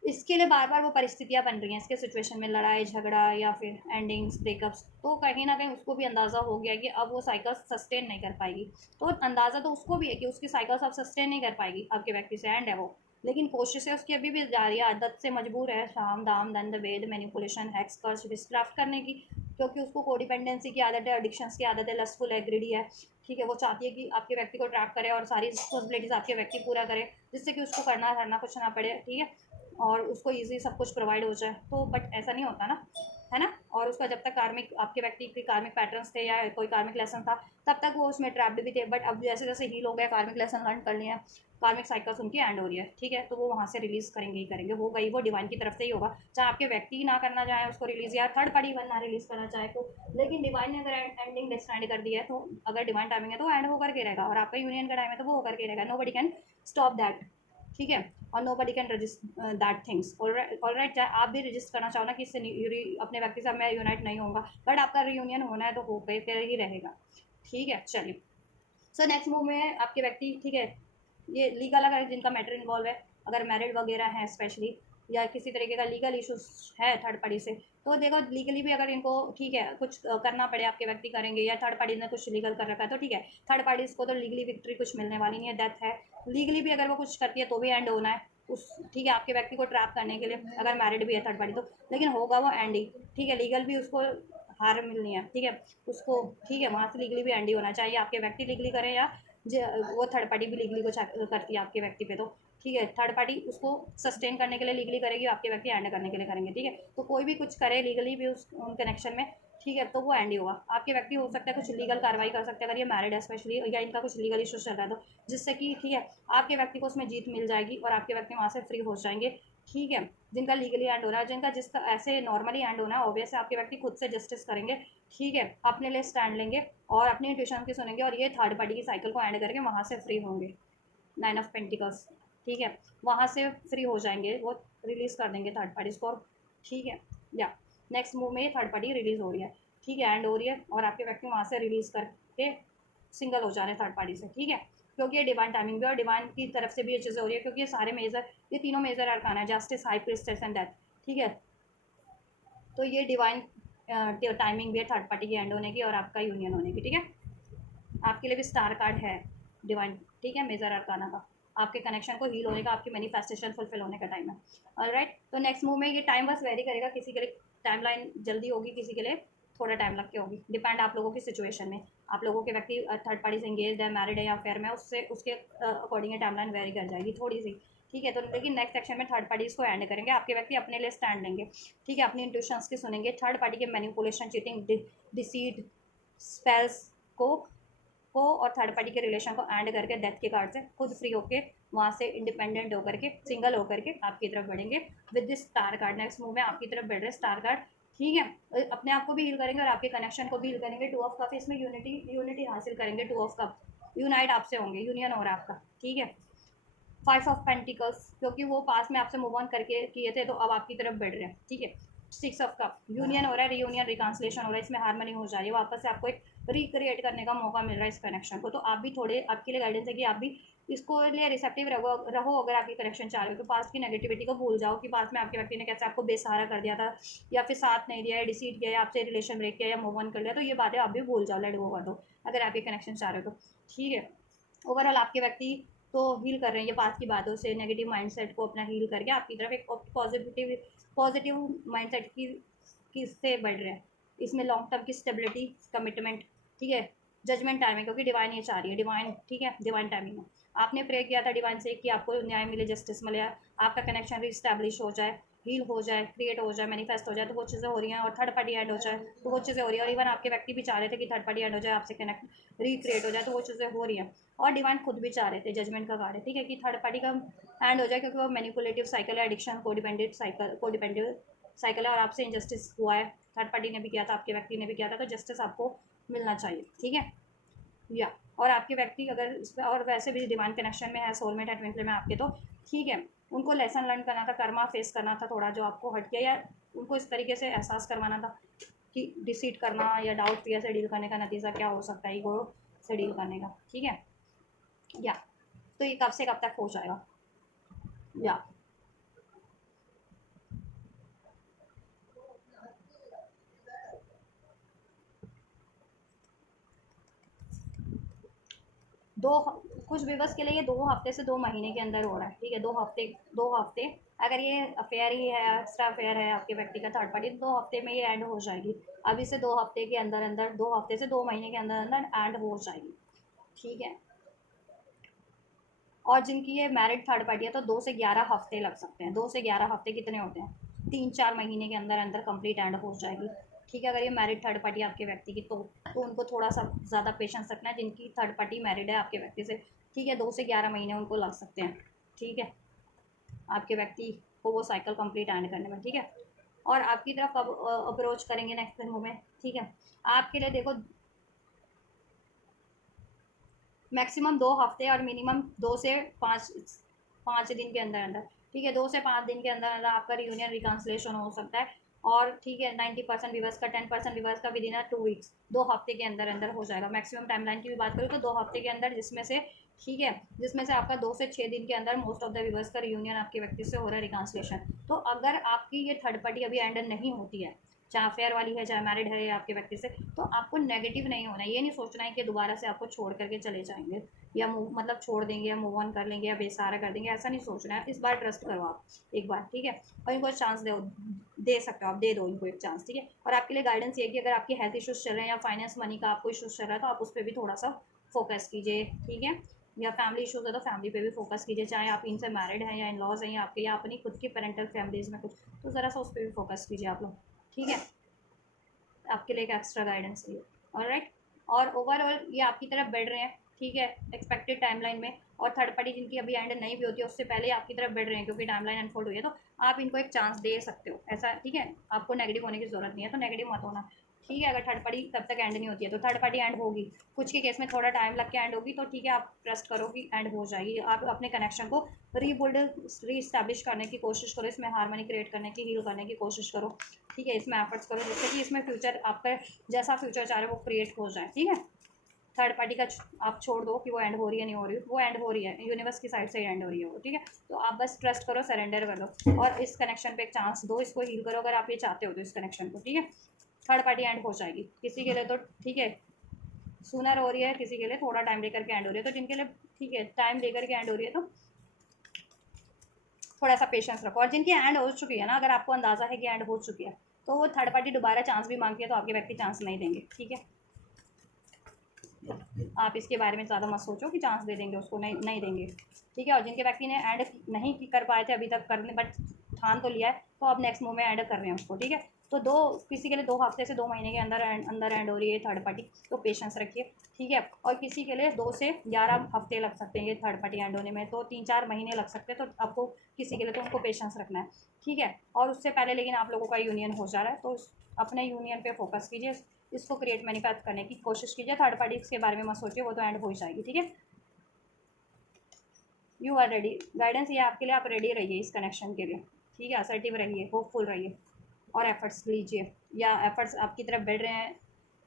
इसके लिए बार बार वो परिस्थितियाँ बन रही हैं, इसके सिचुएशन में लड़ाई झगड़ा या फिर एंडिंग्स ब्रेकअप्स, तो कहीं ना कहीं उसको भी अंदाज़ा हो गया कि अब वो साइकिल सस्टेन नहीं कर पाएगी, तो अंदाज़ा तो उसको भी है कि उसकी साइकिल्स अब सस्टेन नहीं कर पाएगी, आपके व्यक्ति से एंड है वो, लेकिन कोशिशें उसकी अभी भी जारी है, आदत से मजबूर है, शाम दाम दंड वेद मैनिपुलेशन हैक्स कर्स विस्क्राफ्ट करने की, क्योंकि उसको कोडिपेंडेंसी की आदत है, एडिक्शंस की आदत है, लस्टफुल है, ग्रीडी है, ठीक है, वो चाहती है कि आपके व्यक्ति को ट्रैप करे और सारी रिस्पॉन्सिबिलिटीज़ आपके व्यक्ति पूरा करे, जिससे कि उसको करना कुछ ना पड़े, ठीक है, और उसको ईज़ी सब कुछ प्रोवाइड हो जाए, तो बट ऐसा नहीं होता ना, है ना। और उसका जब तक कार्मिक आपके व्यक्ति के कार्मिक पैटर्न्स थे या कोई कार्मिक लेसन था, तब तक वो उसमें ट्रैप्ड भी थे, बट अब जैसे जैसे हील हो गया, कार्मिक लेसन लर्न कर लिया, कार्मिक साइकिल्स उनकी एंड हो रही है, ठीक है, तो वो वहाँ से रिलीज़ करेंगे ही करेंगे, हो गई वो डिवाइन की तरफ से ही होगा, चाहे आपके व्यक्ति ना करना चाहे उसको रिलीज़, या थर्ड पार्टी ना रिलीज़ करना चाहे तो, लेकिन डिवाइन ने अगर एंडिंग डिसाइड कर दिया है, तो अगर डिवाइन टाइमिंग है तो एंड होकर के रहेगा, और आपका यूनियन का टाइम है तो वो होकर के रहेगा, nobody can stop that, ठीक है, और nobody can resist that things, alright, चाहे आप भी रजिस्ट करना चाहो ना कि इससे अपने व्यक्ति से मैं यूनाइट नहीं होऊंगा, बट आपका रियूनियन होना है तो हो गए फिर ही रहेगा, ठीक है। चलिए सो नेक्स्ट मूव में आपके व्यक्ति, ठीक है, ये लीगल अगर जिनका मैटर इन्वॉल्व है, अगर मैरिड वगैरह है स्पेशली, या किसी तरीके का लीगल इशूज है थर्ड पार्टी से, तो देखो लीगली भी अगर इनको ठीक है कुछ करना पड़े आपके व्यक्ति करेंगे, या थर्ड पार्टी ने कुछ लीगल कर रखा है तो ठीक है, थर्ड पार्टीज को तो लीगली विक्ट्री कुछ मिलने वाली नहीं है, डेथ है, लीगली भी अगर वो कुछ करती है तो भी एंड होना है उस, ठीक है, आपके व्यक्ति को ट्रैप करने के लिए, अगर मैरिड भी है थर्ड पार्टी तो, लेकिन होगा वो एंड ही, ठीक है, लीगल भी उसको हार मिलनी है, ठीक है, उसको ठीक है वहाँ से लीगली भी एंड ही होना चाहिए, आपके व्यक्ति लीगली करें या वो थर्ड पार्टी भी लीगली कुछ करती है आपके व्यक्ति पे, तो ठीक है, थर्ड पार्टी उसको सस्टेन करने के लिए लीगली करेगी, आपके व्यक्ति एंड करने के लिए करेंगे, ठीक है, तो कोई भी कुछ करे लीगली भी उस उन कनेक्शन में, ठीक है, तो वो एंड ही होगा, आपके व्यक्ति हो सकता है कुछ लीगल कार्रवाई कर सकते हैं अगर ये मैरिड है स्पेशली, या इनका कुछ लीगल इशू चल रहा है तो, जिससे कि ठीक है आपके व्यक्ति को उसमें जीत मिल जाएगी और आपके व्यक्ति वहाँ से फ्री हो जाएंगे, ठीक है, जिनका लीगली एंड हो रहा है, जिनका जिस ऐसे नॉर्मली एंड होना है ऑब्वियस आपके व्यक्ति खुद से जस्टिस करेंगे, ठीक है, अपने लिए स्टैंड लेंगे और अपनी इंट्यूशन की सुनेंगे, और ये थर्ड पार्टी की साइकिल को एंड करके वहाँ से फ्री होंगे, 9 ऑफ पेंटिकल्स, ठीक है, वहाँ से फ्री हो जाएंगे, वो रिलीज़ कर देंगे थर्ड पार्टीज को, ठीक है, या नेक्स्ट मूव में ये थर्ड पार्टी रिलीज़ हो रही है, ठीक है, एंड हो रही है, और आपके व्यक्ति वहाँ से रिलीज़ करके सिंगल हो जा रहे हैं थर्ड पार्टी से, ठीक है, क्योंकि ये डिवाइन टाइमिंग भी और डिवाइन की तरफ से भी ये चीज़ें हो रही है, क्योंकि ये सारे मेजर, ये तीनों मेजर अरकान है, justice, high priestess and death, ठीक है, तो ये डिवाइन टाइमिंग भी है थर्ड पार्टी की एंड होने की और आपका यूनियन होने की, ठीक है, आपके लिए भी स्टार कार्ड है, डिवाइन, ठीक है, मेजर अरकाना का, आपके कनेक्शन को हील होने का, आपकी मैनिफेस्टेशन फुलफिल होने का टाइम है। ऑलराइट, तो नेक्स्ट मूव में ये टाइम बस वेरी करेगा, किसी के लिए टाइम लाइन जल्दी होगी, किसी के लिए थोड़ा टाइम लग के होगी, डिपेंड आप लोगों की सिचुएशन में, आप लोगों के व्यक्ति थर्ड पार्टी से इंगेज है, मैरिड है या अफेयर में, उससे उसके अकॉर्डिंग टाइम लाइन वेरी कर जाएगी थोड़ी सी, ठीक है। तो लेकिन नेक्स्ट सेक्शन में थर्ड पार्टीज को एंड करेंगे, आपके व्यक्ति अपने लिए स्टैंड लेंगे, ठीक है, अपनी इंट्यूशंस की सुनेंगे, थर्ड पार्टी के मैनिपुलेशन, चीटिंग, डिसीट, स्पेल्स को और थर्ड पार्टी के रिलेशन को एंड करके डेथ के कार्ड से खुद फ्री होके वहाँ से इंडिपेंडेंट होकर के, सिंगल होकर के आपकी तरफ बढ़ेंगे with this star card. Next move में आपकी तरफ बढ़ रहे स्टार कार्ड, ठीक है, अपने आप को भी हील करेंगे और आपके कनेक्शन को भी हील करेंगे। टू ऑफ कप, इसमें यूनिटी हासिल करेंगे, टू ऑफ कप यूनाइट आपसे होंगे, यूनियन हो रहा है आपका, ठीक है। फाइव ऑफ पेंटिकल्स, क्योंकि वो पास में आपसे मूव ऑन करके किए थे तो अब आपकी तरफ बढ़ रहे हैं, ठीक है। सिक्स ऑफ कप, यूनियन हो रहा है, रीयूनियन, रिकांसलेशन हो रहा है, इसमें हार्मनी हो जा रही है, वापस से आपको एक रिक्रिएट करने का मौका मिल रहा है इस कनेक्शन को। तो आप भी थोड़े, आपके लिए गाइडेंस है कि आप भी इसको लिए रिसेप्टिव रहो अगर आपकी कनेक्शन चाह रहे हो, तो पास्ट की नेगेटिविटी को भूल जाओ कि पास्ट में आपके व्यक्ति ने कैसे आपको बेसहारा कर दिया था, या फिर साथ नहीं दिया, या डिसीट किया, या आपसे रिलेशन ब्रेक किया, या मूव ऑन कर लिया, तो ये बातें आप भी भूल जाओ, लेट गो कर दो अगर आपके कनेक्शन चाह रहे हो तो, ठीक है। ओवरऑल आपके व्यक्ति तो हील कर रहे हैं ये पास्ट की बातों से, नेगेटिव माइंडसेट को अपना हील करके आपकी तरफ एक पॉजिटिव माइंडसेट की से बढ़ रहे हैं। इसमें लॉन्ग टर्म की स्टेबिलिटी, कमिटमेंट, ठीक है, जजमेंट टाइम है, क्योंकि डिवाइन ये चाह रही है, डिवाइन, ठीक है, डिवाइन टाइमिंग में आपने प्रे किया था डिवाइन से कि आपको न्याय मिले, जस्टिस मिले, आपका कनेक्शन रिस्टैब्लिश हो जाए, हील हो जाए, क्रिएट हो जाए, मैनिफेस्ट हो जाए, तो वो चीज़ें हो रही हैं, और थर्ड पार्टी एंड हो जाए तो वो चीज़ें हो रही है, और इवन आपके व्यक्ति भी चाह रहे थे कि थर्ड पार्टी एंड हो जाए, आपसे कनेक्ट रिक्रिएट हो जाए, तो वो चीज़ें हो रही हैं। और डिवाइन खुद भी चाह रहे थे, जजमेंट का कार्ड है, ठीक है, कि थर्ड पार्टी का एंड हो जाए, क्योंकि वो मैनिपुलेटिव साइकिल है, एडिक्शन, कोडिपेंडेंट साइकिल है, और आपसे इंजस्टिस हुआ है, थर्ड पार्टी ने भी किया था, आपके व्यक्ति ने भी किया था, तो जस्टिस आपको मिलना चाहिए, ठीक है, या और आपके व्यक्ति अगर और वैसे भी डिवाइन कनेक्शन में है, सोलमेट है, ट्विन फ्लेम है आपके, तो ठीक है, उनको लेसन लर्न करना था, कर्मा फेस करना था थोड़ा जो आपको हट गया, या उनको इस तरीके से एहसास करवाना था कि डिसीट करना या डाउट फियर से डील करने का नतीजा क्या हो सकता है, ईगो से डील करने का, ठीक है, या तो ये कब से कब तक हो जाएगा, या दो कुछ व्यूवर्स के लिए ये 2 हफ्ते से 2 महीने के अंदर हो रहा है, ठीक है, 2 हफ्ते अगर ये अफेयर ही है, एक्स्ट्रा अफेयर है आपके व्यक्ति का थर्ड पार्टी, तो 2 हफ्ते में ये एंड हो जाएगी, अभी से 2 हफ्ते के अंदर अंदर, 2 हफ्ते से 2 महीने के अंदर अंदर एंड हो जाएगी, ठीक है। और जिनकी ये मैरिड थर्ड पार्टी है तो 2 से 11 हफ्ते लग सकते हैं, 2 से 11 हफ्ते कितने होते हैं, 3-4 महीने के अंदर अंदर कंप्लीट एंड हो जाएगी, ठीक है। अगर ये मैरिड थर्ड पार्टी आपके व्यक्ति की तो उनको थोड़ा सा ज़्यादा पेशेंस रखना है, जिनकी थर्ड पार्टी मैरिड है आपके व्यक्ति से, ठीक है, 2 से 11 महीने उनको लग सकते हैं, ठीक है, आपके व्यक्ति को वो साइकिल कंप्लीट एंड करने में, ठीक है। और आपकी तरफ कब अप्रोच करेंगे नेक्स्ट दिन में, ठीक है, आपके लिए देखो मैक्सिमम 2 हफ्ते और मिनिमम 2 से 5 दिन के अंदर अंदर, ठीक है, 2 से 5 दिन के अंदर अंदर आपका रियूनियन रिकांसलेशन हो सकता है, और ठीक है 90% विवर्स का, 10% विवर्स का विद इन 2 वीक्स, 2 हफ्ते के अंदर अंदर हो जाएगा। मैक्सिमम टाइमलाइन की भी बात करूँ तो 2 हफ्ते के अंदर, जिसमें से ठीक है, जिसमें से आपका 2 से 6 दिन के अंदर मोस्ट ऑफ द विवर्स का रियूनियन आपके व्यक्ति से हो रहा है, रिकांसलेशन। तो अगर आपकी ये थर्ड पार्टी अभी एंड नहीं होती है, चाहे अफेयर वाली है, चाहे मैरिड है, या आपके व्यक्ति से, तो आपको नेगेटिव नहीं होना है, ये नहीं सोचना है कि दोबारा से आपको छोड़ करके चले जाएंगे, या मतलब छोड़ देंगे, या मूव ऑन कर लेंगे, या बेसहारा कर देंगे, ऐसा नहीं सोचना है। इस बार ट्रस्ट करो आप एक बार, ठीक है, और इनको चांस दे सकते हो आप, दे दो इनको एक चांस, ठीक है। और आपके लिए गाइडेंस ये है कि अगर आपके हेल्थ इश्यूज चल रहे हैं, या फाइनेंस मनी का आपको इशूज़ चल रहा है, तो आप उस पर भी थोड़ा सा फोकस कीजिए, ठीक है, या फैमिली इशूज़ है तो फैमिली पे भी फोकस कीजिए, चाहे आप इनसे मैरिड हैं, या इन लॉज हैं, या आपके, या अपनी खुद की पेरेंटल फैमिलीज़ में कुछ, तो ज़रा सा उस पर भी फोकस कीजिए आप लोग, ठीक है, आपके लिए एक एक्स्ट्रा गाइडेंस है, ऑलराइट। और ओवरऑल ये आपकी तरफ बढ़ रहे हैं, ठीक है, एक्सपेक्टेड टाइमलाइन में, और थर्ड पार्टी जिनकी अभी एंड नहीं भी होती है उससे पहले आपकी तरफ बढ़ रहे हैं, क्योंकि टाइमलाइन अनफोल्ड हुई है, तो आप इनको एक चांस दे सकते हो, ऐसा, ठीक है, आपको नेगेटिव होने की ज़रूरत नहीं है, तो नेगेटिव मत होना, ठीक है। अगर थर्ड पार्टी तब तक एंड नहीं होती है तो थर्ड पार्टी एंड होगी, कुछ के केस में थोड़ा टाइम लग के एंड होगी, तो ठीक है, आप ट्रस्ट करो कि एंड हो जाएगी, आप अपने कनेक्शन को रीबिल्ड, री करने की कोशिश करो, इसमें हार्मनी क्रिएट करने की, हील करने की कोशिश करो, ठीक है, इसमें एफर्ट्स करो, जिससे कि इसमें फ्यूचर आपका जैसा फ्यूचर चाह रहे वो क्रिएट हो जाए, ठीक है। थर्ड पार्टी का आप छोड़ दो कि वो एंड हो रही है नहीं हो रही, वो एंड हो रही है, यूनिवर्स की साइड से एंड हो रही है वो, ठीक है। तो आप बस ट्रस्ट करो, सरेंडर कर दो, और इस कनेक्शन पे एक चांस दो, इसको हील करो अगर आप ये चाहते हो तो, इस कनेक्शन को, ठीक है। थर्ड पार्टी एंड हो जाएगी किसी के लिए तो, ठीक है, सूनर हो रही है, किसी के लिए थोड़ा टाइम लेकर के एंड हो रही है। तो जिनके लिए ठीक है टाइम लेकर के एंड हो रही है तो थोड़ा सा पेशेंस रखो। और जिनकी एंड हो चुकी है ना, अगर आपको अंदाज़ा है कि एंड हो चुकी है, तो वो थर्ड पार्टी दोबारा चांस भी मांगती है तो आपके व्यक्ति चांस नहीं देंगे। ठीक है, आप इसके बारे में ज़्यादा मत सोचो कि चांस दे देंगे उसको, नहीं नहीं देंगे। ठीक है, और जिनके व्यक्ति ने एंड नहीं कर पाए थे अभी तक करने, बट ठान तो लिया है, तो अब नेक्स्ट मूव में एंड कर रहे हैं उसको। ठीक है, तो किसी के लिए 2 हफ्ते से 2 महीने के अंदर एंड हो रही है थर्ड पार्टी, तो पेशेंस रखिए। ठीक है, और किसी के लिए 2 से 11 हफ्ते लग सकते हैं ये थर्ड पार्टी एंड होने में, तो 3-4 महीने लग सकते हैं। तो आपको किसी के लिए तो उनको पेशेंस रखना है। ठीक है, और उससे पहले लेकिन आप लोगों का यूनियन हो जा रहा है, तो अपने यूनियन पे फोकस कीजिए, इसको क्रिएट मैनिफेस्ट करने की कोशिश कीजिए। थर्ड पार्टी के बारे में मत सोचिए, वो तो एंड हो ही जाएगी। ठीक है, यू आर रेडी, गाइडेंस ये आपके लिए, आप रेडी रहिए इस कनेक्शन के लिए। ठीक है, असर्टिव रहिए, होपफुल रहिए और एफर्ट्स लीजिए, या एफर्ट्स आपकी तरफ बढ़ रहे हैं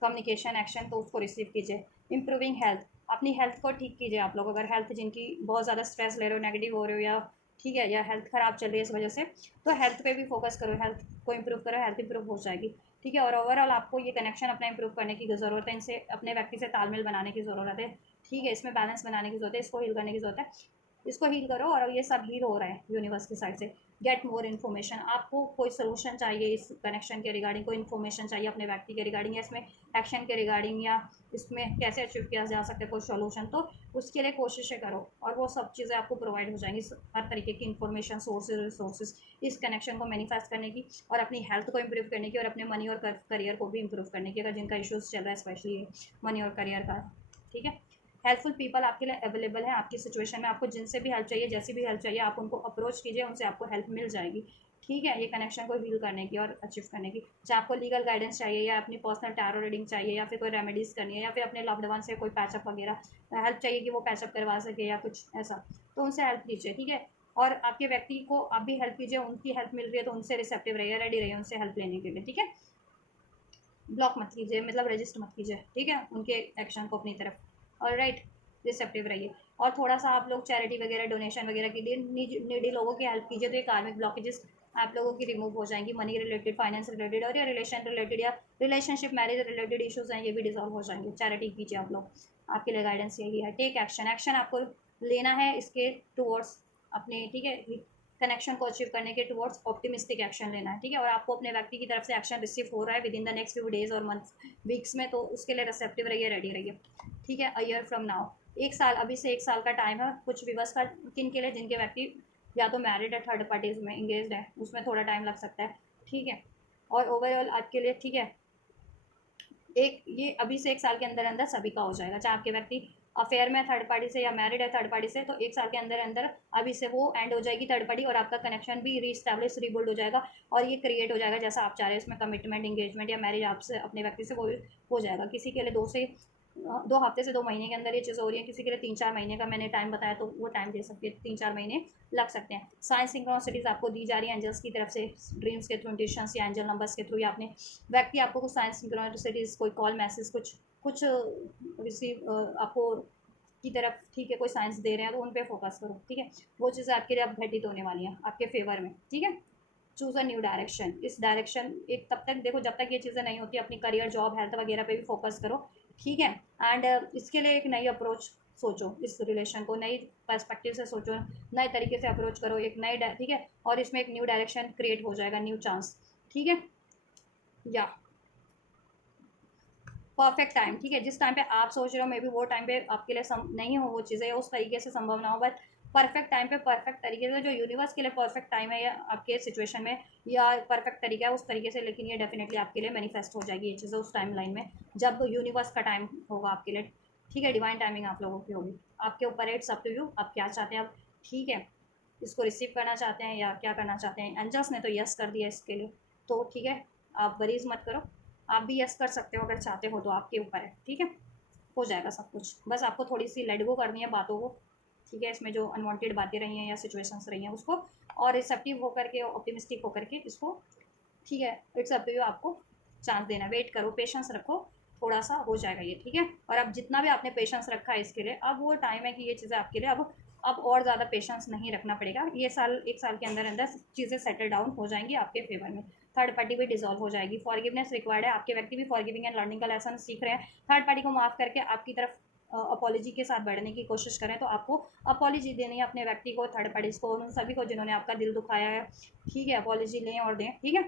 कम्युनिकेशन एक्शन, तो उसको रिसीव कीजिए। इंप्रूविंग हेल्थ, अपनी हेल्थ को ठीक कीजिए। आप लोग अगर हेल्थ जिनकी बहुत ज़्यादा स्ट्रेस ले रहे हो, नेगेटिव हो रहे हो, या ठीक है या हेल्थ ख़राब चल रही है इस वजह से, तो हेल्थ पे भी फोकस करो, हेल्थ को इम्प्रूव करो, हेल्थ इंप्रूव हो जाएगी। ठीक है, और ओवरऑल आपको ये कनेक्शन अपना इंप्रूव करने की ज़रूरत है, इनसे अपने व्यक्ति से तालमेल बनाने की ज़रूरत है। ठीक है, इसमें बैलेंस बनाने की ज़रूरत है, इसको हील करने की ज़रूरत है, इसको हील करो। और ये सब हील हो रहा है यूनिवर्स की साइड से। गेट मोर इन्फॉर्मेशन, आपको कोई सोल्यूशन चाहिए इस कनेक्शन के रिगार्डिंग, कोई इन्फॉर्मेशन चाहिए अपने व्यक्ति के रिगार्डिंग, या इसमें एक्शन के रिगार्डिंग, या इसमें कैसे अचीव किया जा सकता है कोई सोल्यूशन, तो उसके लिए कोशिशें करो और वो सब चीज़ें आपको प्रोवाइड हो जाएंगी। हर तरीके की इन्फॉर्मेशन, सोर्सेज, रिसोर्सेज इस कनेक्शन को मैनिफेस्ट करने की, और अपनी हेल्थ को इम्प्रूव करने की, और अपने मनी और करियर को भी इम्प्रूव करने की, अगर जिनका इशूज़ चल रहा है स्पेशली मनी और करियर का। ठीक है, हेल्पफुल पीपल आपके लिए अवेलेबल है आपकी सिचुएशन में। आपको जिनसे भी हेल्प चाहिए, जैसी भी हेल्प चाहिए, आप उनको अप्रोच कीजिए, उनसे आपको हेल्प मिल जाएगी। ठीक है, ये कनेक्शन को हील करने की और अचीव करने की। चाहे आपको लीगल गाइडेंस चाहिए, या अपनी पर्सनल टैरो रीडिंग चाहिए, या फिर कोई रेमेडीज़ करनी है, या फिर अपने लव्ड वन से कोई पैचअप वगैरह हेल्प चाहिए कि वो पैचअप करवा सके या कुछ ऐसा, तो उनसे हेल्प लीजिए। ठीक है, और आपके व्यक्ति को आप भी हेल्प कीजिए, उनकी हेल्प मिल रही है तो उनसे रिसेप्टिव रहिए, रेडी रहिए उनसे हेल्प लेने के लिए। ठीक है, ब्लॉक मत कीजिए, मतलब रजिस्ट मत कीजिए। ठीक है, उनके एक्शन को अपनी तरफ। और राइट, रिसेप्टिव रहिए। और थोड़ा सा आप लोग चैरिटी वगैरह, डोनेशन वगैरह के लिए नीडी लोगों की हेल्प कीजिए, तो ये कार्मिक ब्लॉकेजेस आप लोगों की रिमूव हो जाएंगी। मनी रिलेटेड, फाइनेंस रिलेटेड, और या रिलेशन रिलेटेड, या रिलेशनशिप मैरिज रिलेटेड इशूज़ हैं, ये भी डिजॉल्व हो जाएंगे। चैरिटी कीजिए आप लोग, आपके लिए गाइडेंस यही है। टेक एक्शन, एक्शन आपको लेना है इसके टूवर्ड्स अपने, ठीक है, कनेक्शन को अचीव करने के टुवर्ड्स ऑप्टिमिस्टिक एक्शन लेना है। ठीक है, और आपको अपने व्यक्ति की तरफ से एक्शन रिसीव हो रहा है with in the next few days और मंथ, वीक्स में, तो उसके लिए रिसेप्टिव रहिए, रेडी रहिए। ठीक है, अ ईयर फ्रॉम नाउ, 1 साल, अभी से 1 साल का टाइम है कुछ विवश का, किन के लिए, जिनके व्यक्ति या तो मैरिड है, थर्ड पार्टीज में इंगेज है, उसमें थोड़ा टाइम लग सकता है। ठीक है, और ओवरऑल आपके लिए ठीक है, एक ये अभी से 1 साल के अंदर अंदर सभी का हो जाएगा। चाहे आपके व्यक्ति अफेयर में थर्ड पार्टी से या मैरिड है थर्ड पार्टी से, तो 1 साल के अंदर अंदर अभी से वो एंड हो जाएगी थर्ड पार्टी, और आपका कनेक्शन भी रीस्टैब्लिश, रीबिल्ड हो जाएगा, और ये क्रिएट हो जाएगा जैसा आप चाह रहे हैं। इसमें कमिटमेंट, इंगेजमेंट या मैरिज आपसे अपने व्यक्ति से वो हो जाएगा। किसी के लिए 2 हफ्ते से 2 महीने के अंदर ये चीज़ हो रही है, किसी के लिए 3-4 महीने का मैंने टाइम बताया, तो वो टाइम दे सकती है, 3-4 महीने लग सकते हैं। साइंस सिंक्रोनिसिटीज आपको दी जा रही है एंजल्स की तरफ से, ड्रीम्स के थ्रू, इंट्यूशंस या एंजल नंबर्स के थ्रू, या आपने व्यक्ति आपको कुछ साइंस सिंक्रोनिसिटीज, कोई कॉल, मैसेज, कुछ कुछ रिसीव आपको की तरफ, ठीक है, कोई साइंस दे रहे हैं, तो उन पे फोकस करो। ठीक है, वो चीज़ें आपके लिए अब घटित होने वाली हैं आपके फेवर में। ठीक है, चूज़ अ न्यू डायरेक्शन, इस डायरेक्शन एक तब तक देखो जब तक ये चीज़ें नहीं होती, अपनी करियर, जॉब, हेल्थ वगैरह पे भी फोकस करो। ठीक है, एंड इसके लिए एक नई अप्रोच सोचो, इस रिलेशन को नई पर्सपेक्टिव से सोचो, नए तरीके से अप्रोच करो, एक नई, ठीक है, और इसमें एक न्यू डायरेक्शन क्रिएट हो जाएगा, न्यू चांस। ठीक है, या परफेक्ट टाइम, ठीक है, जिस टाइम पे आप सोच रहे हो मे बी वो टाइम पे आपके लिए नहीं हो वो चीज़ें, उस तरीके से संभव ना हो, बट परफेक्ट टाइम पे, परफेक्ट तरीके से, जो यूनिवर्स के लिए परफेक्ट टाइम है या आपके सिचुएशन में, या परफेक्ट तरीका है उस तरीके से, लेकिन ये डेफिनेटली आपके लिए मैनिफेस्ट हो जाएगी ये चीज़ें उस टाइम लाइन में, जब यूनिवर्स का टाइम होगा आपके लिए। ठीक है, डिवाइन टाइमिंग आप लोगों की होगी, आपके ऊपर इट्स अप टू यू, आप क्या चाहते हैं आप। ठीक है, इसको रिसीव करना चाहते हैं या क्या करना चाहते हैं। एंजल्स ने तो यस कर दिया इसके लिए, तो ठीक है, आप वरीज मत करो, आप भी यस कर सकते हो अगर चाहते हो, तो आपके ऊपर है। ठीक है, हो जाएगा सब कुछ, बस आपको थोड़ी सी लेट गो करनी है बातों को। ठीक है, इसमें जो अनवांटेड बातें रही हैं या सिचुएशंस रही हैं उसको, और रिसेप्टिव होकर के, ऑप्टिमिस्टिक होकर के इसको, ठीक है, इट्स अप टू यू, आपको चांस देना, वेट करो, पेशेंस रखो, थोड़ा सा हो जाएगा ये। ठीक है, और अब जितना भी आपने पेशेंस रखा है इसके लिए, अब वो टाइम है कि ये चीज़ें आपके लिए अब और ज़्यादा पेशेंस नहीं रखना पड़ेगा। ये साल, 1 साल के अंदर अंदर चीज़ें सेटल डाउन हो जाएंगी आपके फेवर में। थर्ड पार्टी भी डिजॉल्व हो जाएगी। फॉरगिवनेस रिक्वायर्ड है, आपके व्यक्ति भी फॉरगिविंग एंड लर्निंग का लेसन सीख रहे हैं। थर्ड पार्टी को माफ़ करके आपकी तरफ अपॉलॉजी के साथ बढ़ने की कोशिश करें, तो आपको अपॉलॉजी देनी है अपने व्यक्ति को, थर्ड पार्टीज को, उन सभी को जिन्होंने आपका दिल दुखाया है। ठीक है, अपॉलॉजी लें और दें। ठीक है,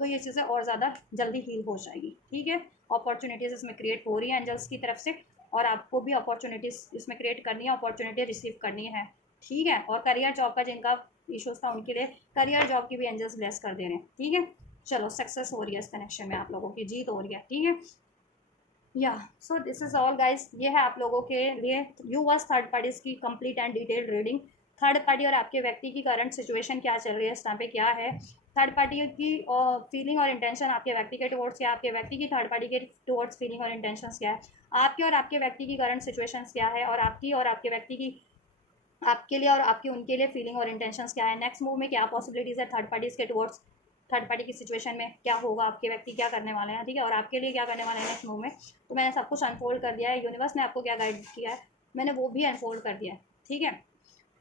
तो ये चीज़ें और ज़्यादा जल्दी हील हो जाएगी। ठीक है, अपॉर्चुनिटीज़ इसमें क्रिएट हो रही है एंजल्स की तरफ से, और आपको भी अपॉर्चुनिटीज़ इसमें क्रिएट करनी है, अपॉर्चुनिटी रिसीव करनी है। ठीक है, और करियर जॉब का जिनका इशूज़ था उनके लिए करियर जॉब की भी एंजल्स ब्लेस कर दे रहे हैं। ठीक है, चलो सक्सेस हो रही है इस कनेक्शन में, आप लोगों की जीत हो रही है। ठीक है, या so this is all guys, ये है आप लोगों के लिए यूवर्स थर्ड पार्टीज की complete and detailed reading. Third party और आपके व्यक्ति की करंट सिचुएशन क्या चल रही है, इस टाइम पे क्या है, थर्ड पार्टी की फीलिंग और इंटेंशन आपके व्यक्ति के टुवर्ड्स क्या है, आपके व्यक्ति की थर्ड पार्टी के टुवर्ड्स फीलिंग और इंटेंशन क्या है, आपके और आपके व्यक्ति की करंट सिचुएशन क्या है, और आपकी और आपके व्यक्ति की आपके लिए और आपके उनके लिए फीलिंग और इंटेंशंस क्या है, नेक्स्ट मूव में क्या पॉसिबिलिटीज़ है थर्ड पार्टीज़ के टुवर्ड्स, थर्ड पार्टी की सिचुएशन में क्या होगा, आपके व्यक्ति क्या करने वाले हैं। ठीक है, और आपके लिए क्या करने वाले हैं नेक्स्ट मूव में। तो मैंने सब कुछ अनफोल्ड कर दिया है, यूनिवर्स ने आपको क्या गाइड किया है मैंने वो भी अनफोल्ड कर दिया है। ठीक है,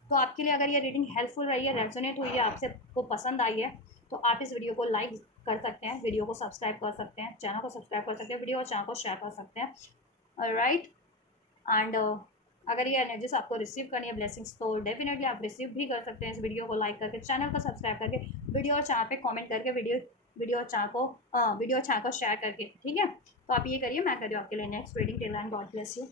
तो आपके लिए अगर ये रीडिंग हेल्पफुल रही है, रेजोनेट हुई है, आपसे को पसंद आई है, तो आप इस वीडियो को लाइक कर सकते हैं, वीडियो को सब्सक्राइब कर सकते हैं, चैनल को सब्सक्राइब कर सकते हैं, वीडियो और चैनल को शेयर कर सकते हैं। राइट, एंड अगर ये एनर्जीज आपको रिसीव करनी है ब्लेसिंग्स, तो डेफिनेटली आप रिसीव भी कर सकते हैं इस वीडियो को लाइक करके, चैनल को सब्सक्राइब करके, वीडियो और चैनल पे कमेंट करके, वीडियो और चैनल को शेयर करके। ठीक है, तो आप ये करिए, मैं कर रही हूँ आपके लिए next reading. Till and God bless you.